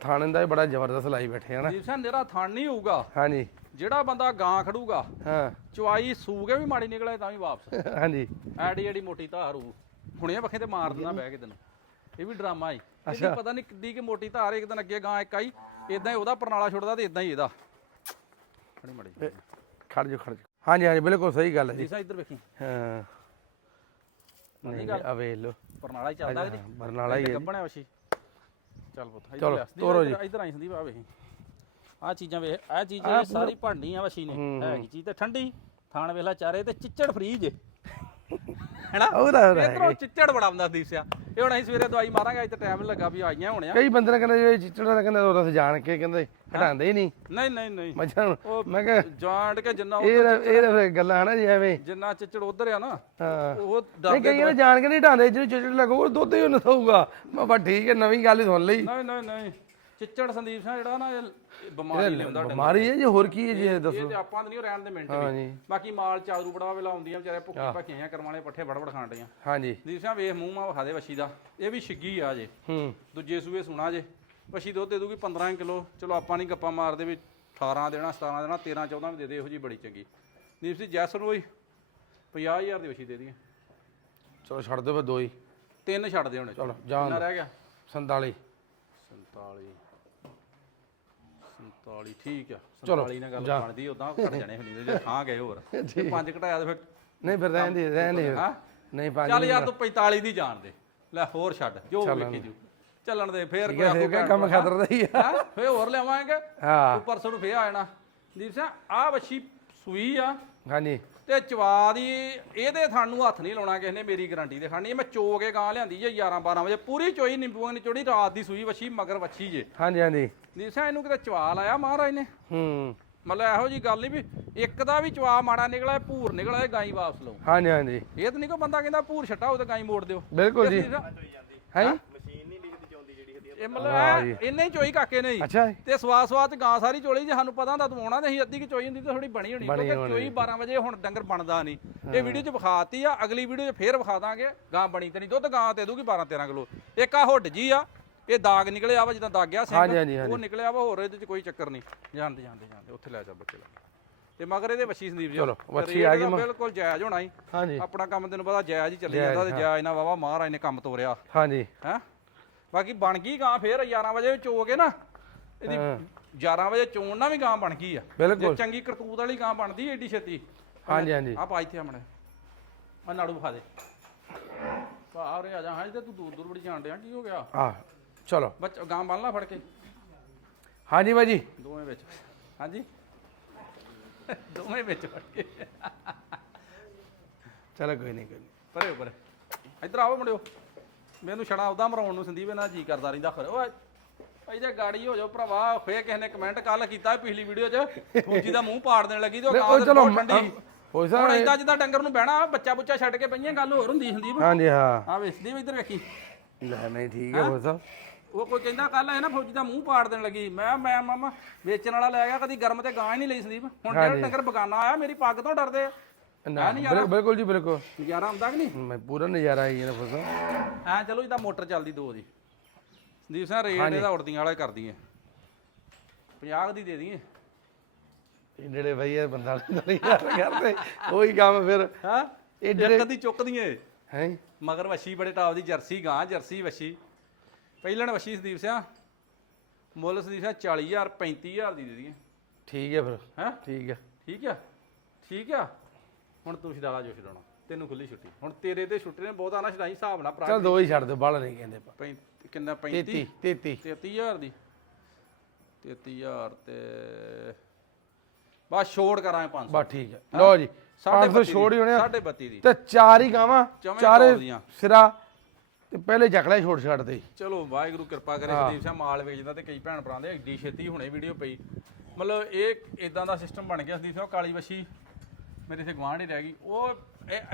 ਥਾਣੇ ਦਾ ਵੀ ਬੜਾ ਜ਼ਬਰਦਸਤ ਲਾਈ ਬੈਠੇ ਹਨ ਸੰਦੀਪ ਸਿੰਘ ਨਿਹਰਾ ਥਣ ਨਹੀਂ ਹੋਊਗਾ। ਹਾਂਜੀ। ਜਿਹੜਾ ਬੰਦਾ ਗਾਂ ਖੜੂਗਾ ਹਾਂ। ਚੁਆਈ ਸੂ ਕੇ ਵੀ ਮਾੜੀ ਨਿਕਲੇ ਤਾਂ ਵੀ ਵਾਪਸ। ਹਾਂਜੀ। ਐਡੀ ਐਡੀ ਮੋਟੀ ਧਾਰ ਹੋਊ। ਹੁਣੇ ਪੱਖੇ ਤੇ ਮਾਰ ਦਿੰਦਾ ਬਹਿ ਕੇ ਤੈਨੂੰ। ਇਹ ਵੀ ਡਰਾਮਾ ਹੀ ਇਹਦੀ ਪਤਾ ਨਹੀਂ ਕਿੱਡੀ ਕਿ ਮੋਟੀ ਧਾਰ ਇੱਕ ਦਿਨ ਅੱਗੇ ਗਾਂ ਇੱਕ ਆਈ ਇਦਾਂ ਹੀ ਉਹਦਾ ਪਰਨਾਲਾ ਛੁੱਟਦਾ ਤੇ ਇਦਾਂ ਹੀ ਇਹਦਾ। ਖੜੀ ਮੜੀ। ਖੜ ਜਾ ਖੜ ਜਾ ਹਾਂਜੀ ਹਾਂਜੀ ਬਿਲਕੁਲ ਸਹੀ ਗੱਲ ਹੈ ਜੀ। ਸਾ ਇੱਧਰ ਵੇਖੀ। ਹਾਂ। ਨਹੀਂ ਆ ਵੇਖ ਲਓ। ਪਰਨਾਲਾ ਹੀ ਚੱਲਦਾ ਇਹਦੀ। ਬਰਨਾਲਾ ਹੀ ਹੈ ਜੀ। ਗੱਬਣਿਆ ਵਸ਼ੀ। ਚੱਲ ਪੁੱਤ ਇੱਧਰ ਚਲੋ। ਸੰਦੀਪ, ਤੋਰੋ ਇੱਧਰ- ਇੱਧਰ ਆਈ ਸੰਦੀਪ ਆ ਵੇਖੀ। ਆ ਚੀਜ਼ਾਂ ਵੇਖ ਆ ਚੀਜ਼ ਸਾਰੀ ਭਾਂਡੀ ਆ ਵਸ਼ੀ ਨੇ ਹੈਗੀ ਚੀਜ਼ ਤੇ ਠੰਡੀ। ਥਾਣ ਵੇਲਾ ਚਾਰੇ ਤੇ ਚਿੱਚੜ ਫਰੀ ਜੇ ਹੈਨਾ? ਉਹਦਾ ਉਹਦਾ ਹੈ। ਇਧਰੋਂ ਚਿੱਚੜ ਬੜਾ ਹੁੰਦਾ ਦੀਪ ਸਿਆ। ਇਹ ਹੁਣ ਅਸੀਂ ਸਵੇਰੇ ਦਵਾਈ ਮਾਰਾਂਗੇ ਇੱਥੇ ਟਾਈਮ ਲੱਗਾ ਵੀ ਆਈਆਂ ਹੋਣੀਆਂ। ਕਈ ਬੰਦੇ ਨੇ ਕਹਿੰਦੇ ਜਿਹੜੇ ਚਿੱਚੜਾ ਨੇ ਕਹਿੰਦੇ ਉਹਦਾ ਜਾਣ ਕੇ ਕਹਿੰਦੇ ਹਟਾਉਂਦੇ ਹੀ ਨਹੀਂ। ਨਹੀਂ ਨਹੀਂ ਨਹੀਂ। ਮੱਝਾਂ ਨੂੰ ਉਹ ਮੈਂ ਕਿਹਾ ਜਾਣ ਕੇ ਜਿੰਨਾ ਉਹ- ਇਹ ਤਾਂ- ਇਹ ਤਾਂ ਫਿਰ ਗੱਲਾਂ ਹਨਾ ਜੀ ਐਵੇਂ। ਜਿੰਨਾ ਚਿੱਚੜ ਉਧਰ ਆ ਨਾ ਹਾਂ। ਉਹ ਡਰ ਨਹੀਂ ਕਈ ਨੇ ਜਾਣ ਕੇ ਨਹੀਂ ਢਾਂਦੇ ਜਿਹਨੂੰ ਚਿੱਚੜ ਲੱਗੂ ਉਹ ਦੁੱਧ ਹੀ ਉਹਨੂੰ ਦਊਗਾ ਮੈਂ ਬਸ ਠੀਕ ਹੈ ਨਵੀਂ ਗੱਲ ਸੁਣ ਲਈ। ਨਹੀਂ ਨਹੀਂ ਨਹੀਂ। ਚਿੱਚੜ ਸੰਦੀਪ ਸਿੰਘ ਜਿਹੜਾ ਨਾ ਇਹ ਬਿਮਾਰੀ ਲਿਆਉਂਦਾ। ਬਿਮਾਰੀ ਹੈ ਜੀ ਹੋਰ ਕੀ ਹੈ ਜੀ ਇਹ ਦੱਸੋ। ਇਹ ਤੇ ਆਪਾਂ ਤਾਂ ਨਹੀਂ ਰਹਿਣ ਦੇ ਮਿੰਟ ਵੀ। ਬਾਕੀ ਮਾਲ ਚਾਰੂ ਬੜਾ ਵੇਲਾ ਆਉਂਦੀਆਂ ਵਿਚਾਰੇ ਭੁੱਖੀ ਭੱਖੀਆਂ ਕਰਵਾਲੇ ਪੱਠੇ ਬੜ ਬੜ ਖਾਣ ਡੀਆਂ ਹਾਂਜੀ ਦੀਪ ਸਿੰਘ ਵੇਖ ਮੂੰਹ ਮਾ ਵਿਖਾ ਦੇ ਵੱਛੀ ਦਾ। ਇਹ ਵੀ ਛਿੱਗੀ ਆ ਜੇ। ਹੂੰ। ਦੂਜੇ ਸੂਏ ਸੁਣਾ ਜੇ। ਵਸ਼ੀ ਦੁੱਧ ਦੇ ਦੂਗੀ 15 ਕਿਲੋ। ਚਲੋ ਆਪਾਂ ਨਹੀਂ ਗੱਪਾਂ ਮਾਰਦੇ ਵੀ 18 ਦੇਣਾ 17 ਦੇਣਾ 13 14 ਵੀ ਦੇ ਦੇ ਇਹੋ ਜੀ ਬੜੀ ਚੰਗੀ। ਦੀਪ ਸਿੰਘ ਜੈਸਨ ਹੋਈ 50000 ਦੀ ਵਸ਼ੀ ਦੇ ਦਈਏ। ਚਲੋ ਛੱਡ ਦਿਓ ਫਿਰ ਦੋ ਹੀ। ਤਿੰਨ ਛੱਡ ਦੇ ਹੁਣ ਚਲੋ ਜਾਣ ਕਿੰਨਾ ਰਹਿ ਗਿਆ? 47 47 47 ਠੀਕ ਆ। ਚਲੋ, 47 ਨਾਲ ਗੱਲ ਜਾ। ਬਣਦੀ ਉਦਾਂ ਘਟ ਜਾਣੇ ਹੁੰਦੀ ਜੇ ਥਾਂ ਗਏ ਹੋਰ। ਤੇ ਪੰਜ ਘਟਾਇਆ ਤੇ ਫਿਰ ਨਹੀਂ ਫਿਰ ਰਹਿਣ ਦੇ ਰਹਿਣ ਦੇ। ਹਾਂ? ਨਹੀਂ ਪੰਜ ਚੱਲ ਯਾਰ ਤੂੰ 45 ਦੀ ਜਾਣ ਦੇ। ਲੈ ਹੋਰ ਛੱਡ ਜੋ ਵੇਖੀ ਜੂ ਚੱਲਣ ਦੇ ਫੇਰ ਕੋਈ ਠੀਕ ਹੈ ਕੰਮ ਖਤਰ ਦਾ ਹੀ ਆ। ਹੈਂ? ਫੇਰ ਹੋਰ ਲਿਆਵਾਂਗੇ। ਹਾਂ। ਤੂੰ ਪਰਸੋਂ ਨੂੰ ਫੇਰ ਆ ਜਾਣਾ। ਦੀਪ ਸਿੰਘ ਆ ਵੱਛੀ ਸੂਈ ਆ। ਹਾਂਜੀ। ਤੇ ਚਵਾ ਦੀ ਇਹਦੇ ਥਣ ਨੂੰ ਹੱਥ ਨਹੀਂ ਲਾਉਣਾ ਕਿਸੇ ਨੇ ਮੇਰੀ ਗਾਰੰਟੀ ਦੇ ਖਾਣੀ। ਮੈਂ ਚੋ ਕੇ ਗਾਂ ਲਿਆਂਦੀ ਜੇ 11 12 ਵਜੇ। ਪੂਰੀ ਚੋਈ ਨਿੰਬੂਆਂ ਦੀ ਚੋੜੀ ਰਾਤ ਦੀ ਸੂਈ ਵੱਛੀ ਮਗਰ ਵੱਛੀ ਜੇ। ਹਾਂਜੀ ਹਾਂਜੀ। ਸਿੰਘ ਇਹਨੂੰ ਕਿਤੇ ਚਵਾ ਲਾਇਆ ਮਹਾਰਾਜ ਨੇ? ਹੂੰ। ਮਤਲਬ ਇਹੋ ਜੀ ਗੱਲ ਨਹੀਂ ਵੀ ਇੱਕ ਦਾ ਵੀ ਚਵਾ ਮਾੜਾ ਨਿਕਲਿਆ ਭੂਰ ਨਿਕਲਿਆ ਗਾਈ ਵਾਪਸ ਲਓ ਹਾਂਜੀ ਹਾਂਜੀ। ਇਹ ਤਾਂ ਨਹੀਂ ਕੋ ਬੰਦਾ ਕਹਿੰਦਾ ਭੂਰ ਛੱਟਾ ਉਹ ਤੇ ਗਾਈ ਮੋੜ ਦਿਓ। ਬਿਲਕੁਲ ਜੀ। ਹੈ? ਇਹ ਮਤਲਬ ਇੰਨੇ ਹੀ ਚੋਈ ਕਾਕੇ ਨੇ ਜੀ। ਅੱਛਾ ਜੀ। ਤੇ ਸਵਾਦ ਸਵਾਦ ਚ ਗਾਂ ਸਾਰੀ ਚੋਲੀ ਜੇ ਸਾਨੂੰ ਪਤਾ ਹੁੰਦਾ ਦਵਾਉਣਾ ਅਸੀਂ ਅੱਧੀ ਕਿ ਚੋਈ ਹੁੰਦੀ ਤੇ ਥੋੜੀ ਬਣੀ ਹੋਣੀ ਬਣੀ ਕਿਉਂਕਿ ਹੋਣੀ। ਚੋਈ 12 ਵਜੇ ਹੁਣ ਡੰਗਰ ਬਣਦਾ ਨਹੀਂ। ਇਹ ਵੀਡੀਓ ਚ ਵਿਖਾਤੀ ਆ ਅਗਲੀ ਵੀਡੀਓ ਚ ਫੇਰ ਵਿਖਾ ਦਾਂਗੇ। ਗਾਂ ਬਣੀ ਤੇ ਨਹੀਂ ਦੁੱਧ ਗਾਂ ਤੇ ਦੂਗੀ 12 13 ਕਿਲੋ। ਇੱਕ ਆ ਹੁੱਡ ਜੀ ਆ ਇਹ ਦਾਗ ਨਿਕਲਿਆ ਵਾ ਜਿੱਦਾਂ ਦਾਗਿਆ ਸਿੰਘ। ਹਾਂਜੀ, ਹਾਂਜੀ, ਹਾਂਜੀ। ਉਹ ਨਿਕਲਿਆ ਵਾ ਹੋਰ ਇਹਦੇ ਚ ਕੋਈ ਚੱਕਰ ਨਹੀਂ। ਜਾਂਦੇ ਜਾਂਦੇ ਜਾਂਦੇ ਉੱਥੇ ਲੈ ਜਾ ਬੱਚੇ ਲੈ। ਤੇ ਮਗਰ ਇਹਦੇ ਵੱਛੀ ਸੰਦੀਪ ਜੀ ਚਲੋ, ਵੱਛੀ ਆ ਗਈ ਮ- ਬਿਲਕੁਲ ਜਾਇਜ਼ ਹੋਣਾ ਹੀ ਹਾਂਜੀ। ਆਪਣਾ ਕੰਮ ਤੈਨੂੰ ਪਤਾ ਜਾਇਜ਼ ਹੀ ਚੱਲੀ ਜਾਂਦਾ ਤੇ ਜਾਇਜ਼ ਨਾਲ ਵਾਵਾ ਮਹਾਰਾਜ ਨੇ ਕੰਮ ਤੋਰਿਆ। ਹਾਂਜੀ। ਹੈ? ਬਾਕੀ ਬਣ ਗਈ ਗਾਂ ਫੇਰ 11 ਵਜੇ ਚੋ ਕੇ ਨਾ ਇਹਦੀ 11 ਵਜੇ ਚੋਣ ਵੀ ਗਾਂ ਬਣ ਗਈ ਆ। ਬਿਲਕੁਲ। ਜੇ ਚੰਗੀ ਕਰਤੂਤ ਵਾਲੀ ਗਾਂ ਬਣਦੀ ਏਡੀ ਛੇਤੀ। ਹਾਂਜੀ ਹਾਂਜੀ। ਆ ਪਾ ਇੱਥੇ ਆਮਣੇ ਆ ਨਾੜੂ ਵਿਖਾ ਦੇ। ਉਰੇ ਆ ਜਾ ਹਾਂ ਤੇ ਤੂੰ ਦੂਰ ਦੂਰ ਬੜੀ ਜਾਣ ਡਿਆ ਕੀ ਹੋ ਗਿਆ? ਆ ਚਲੋ। ਬੱਚ ਗਾਂ ਬੰਨ ਲਾ ਫੜ ਕੇ। ਹਾਂਜੀ ਬਾਜੀ ਦੋਵੇਂ ਵਿੱਚ। ਹਾਂਜੀ। ਦੋਵੇਂ ਵਿੱਚ ਫੜ ਕੇ। ਚਲੋ ਕੋਈ ਨਹੀਂ ਕੋਈ ਨਹੀਂ। ਪਰੇ ਉੱਪਰ ਇੱਧਰ ਆਓ ਮੁੰਡਿਓ। ਮੈਨੂੰ ਛੜਾ ਉਹਦਾ ਮਰਾਉਣ ਨੂੰ ਸੰਦੀਪ ਇਹਨਾਂ ਜੀ ਕਰਦਾ ਰਹਿੰਦਾ ਖਰੇ ਓਏ ਭਾਈ ਜੇ ਗਾੜੀ ਹੋ ਜਾਓ ਭਰਾਵਾ ਫੇਰ ਕਿਸੇ ਨੇ ਕਮੈਂਟ ਕੱਲ ਕੀਤਾ ਪਿਛਲੀ ਵੀਡੀਓ 'ਚ ਫੂਜੀ ਦਾ ਮੂੰਹ ਪਾੜ ਦੇਣ ਲੱਗੀ ਤੇ ਉਹ ਚਲੋ ਠੰਡੀ ਹੋ ਹੁਣ ਸਕਦਾ ਇਦਾਂ ਜਿੱਦਾਂ ਡੰਗਰ ਨੂੰ ਬਹਿਣਾ ਬੱਚਾ ਬੁੱਚਾ ਛੱਡ ਕੇ ਪਈਆਂ ਗੱਲ ਹੋਰ ਹੁੰਦੀ ਸੰਦੀਪ। ਹਾਂਜੀ ਹਾਂ। ਆ ਵੀ ਇੱਧਰ ਵੇਖੀ। ਲੈ ਨਹੀਂ ਠੀਕ ਹੈ? ਹੋ ਸਕਦਾ ਉਹ ਕੋਈ ਕਹਿੰਦਾ ਕੱਲ ਹੈ ਨਾ ਫੌਜੀ ਦਾ ਮੂੰਹ ਪਾੜ ਦੇਣ ਲੱਗੀ। ਮੈਂ ਮੈਂ ਮਾਮਾ ਵੇਚਣ ਵਾਲਾ ਲੈ ਗਿਆ ਕਦੀ ਗਰਮ ਤੇ ਗਾਂ ਹੀ ਨਹੀਂ ਲਈ ਸੰਦੀਪ। ਹੁਣ ਜਿਹੜਾ ਡੰਗਰ ਬਗਾਨਾ ਆਇਆ ਮੇਰੀ ਪੱਗ ਤੋਂ ਡਰਦੇ ਆ। ਨਾ ਬਿਲ- ਬਿਲਕੁਲ ਜੀ ਬਿਲਕੁਲ। ਨਜ਼ਾਰਾ ਆਉਂਦਾ ਕਿ ਨਹੀਂ? ਮੈਂ ਪੂਰਾ ਨਜ਼ਾਰਾ ਆਈ ਨਾ ਫਸਾ ਐ ਚਲੋ ਇਹਦਾ ਮੋਟਰ ਚੱਲਦੀ ਦੋ ਦੀ। ਸੰਦੀਪ ਸਿੰਘ ਰੇਟ ਇਹਦਾ ਉੜਦੀਆਂ ਵਾਲਾ ਕਰਦੀ ਹੈ 50 ਦੀ ਦੇ ਦਈਏ। ਇਹ ਜਿਹੜੇ ਭਈਆ ਬੰਦਾ ਨਹੀਂ ਯਾਰ ਕਰਦੇ ਉਹੀ ਕੰਮ ਫਿਰ। ਹਾਂ? ਇਹ ਇੱਕ ਅੱਧੀ ਚੁੱਕਦੀਆਂ ਹੈ? ਮਗਰ ਵਸ਼ੀ ਬੜੇ ਟਾਪ ਦੀ ਜਰਸੀ ਗਾਂ ਜਰਸੀ ਵਸ਼ੀ ਪਹਿਲਣ ਵਸ਼ੀ ਸੰਦੀਪ ਸਿੰਘ। ਮੁੱਲ ਸੰਦੀਪ ਸਿੰਘ 40000 35000 ਦੀ ਦੇ ਦਈਏ। ਠੀਕ ਹੈ ਫਿਰ। ਹੈ? ਠੀਕ ਹੈ। ਠੀਕ ਆ? ਠੀਕ ਆ? ਹੁਣ ਤੂੰ ਛਡਾਲਾ ਜੋ ਛਡਾਉਣਾ। ਤੈਨੂੰ ਖੁੱਲੀ ਛੁੱਟੀ। ਹੁਣ ਤੇਰੇ ਤੇ ਛੁੱਟੀ ਨੇ ਬਹੁਤਾ ਨਾ ਛਡਾਈ ਹਿਸਾਬ ਨਾਲ ਭਰਾ ਚਲ ਦੋ ਹੀ ਛੱਡ ਦਿਓ ਬਾਹਲਾ ਨਹੀਂ ਕਹਿੰਦੇ ਆਪਾਂ। ਪੈਂ- ਕਿੰਨਾ 35 33 33 33000 ਦੀ। 33000 ਤੇ ਬਸ ਛੋੜ ਕਰਾਂ 500 ਬਸ ਠੀਕ ਹੈ। ਲਓ ਜੀ ਸਾਢੇ 500 ਬੱਤੀ ਛੋੜ ਹੀ ਹੋਣੇ ਆ। ਸਾਢੇ 32 ਦੀ। ਤੇ ਚਾਰ ਹੀ ਗਾਵਾਂ ਚੌਵੇਂ ਚਾਰੇ। ਸਿਰਾ ਤੇ ਪਹਿਲੇ ਜਕਲੇ ਛੋੜ ਛੱਡ ਦੇ। ਚਲੋ ਵਾਹਿਗੁਰੂ ਕਿਰਪਾ ਕਰੇ ਸੰਦੀਪ ਸਿੰਘ ਮਾਲ ਵੇਚਦਾ ਤੇ ਕਈ ਭੈਣ ਭਰਾ ਦੇ ਐਡੀ ਛੇਤੀ ਹੁਣੇ ਵੀਡੀਓ ਪਈ। ਮਤਲਬ ਇਹ ਇਦਾਂ ਦਾ ਸਿਸਟਮ ਬਣ ਗਿਆ ਸੰਦੀਪ ਸਿੰਘ ਕਾਲੀ ਵਸ਼ੀ ਮੇਰੇ ਇੱਥੇ ਗਵਾਂਢ ਹੀ ਰਹਿ ਗਈ। ਉਹ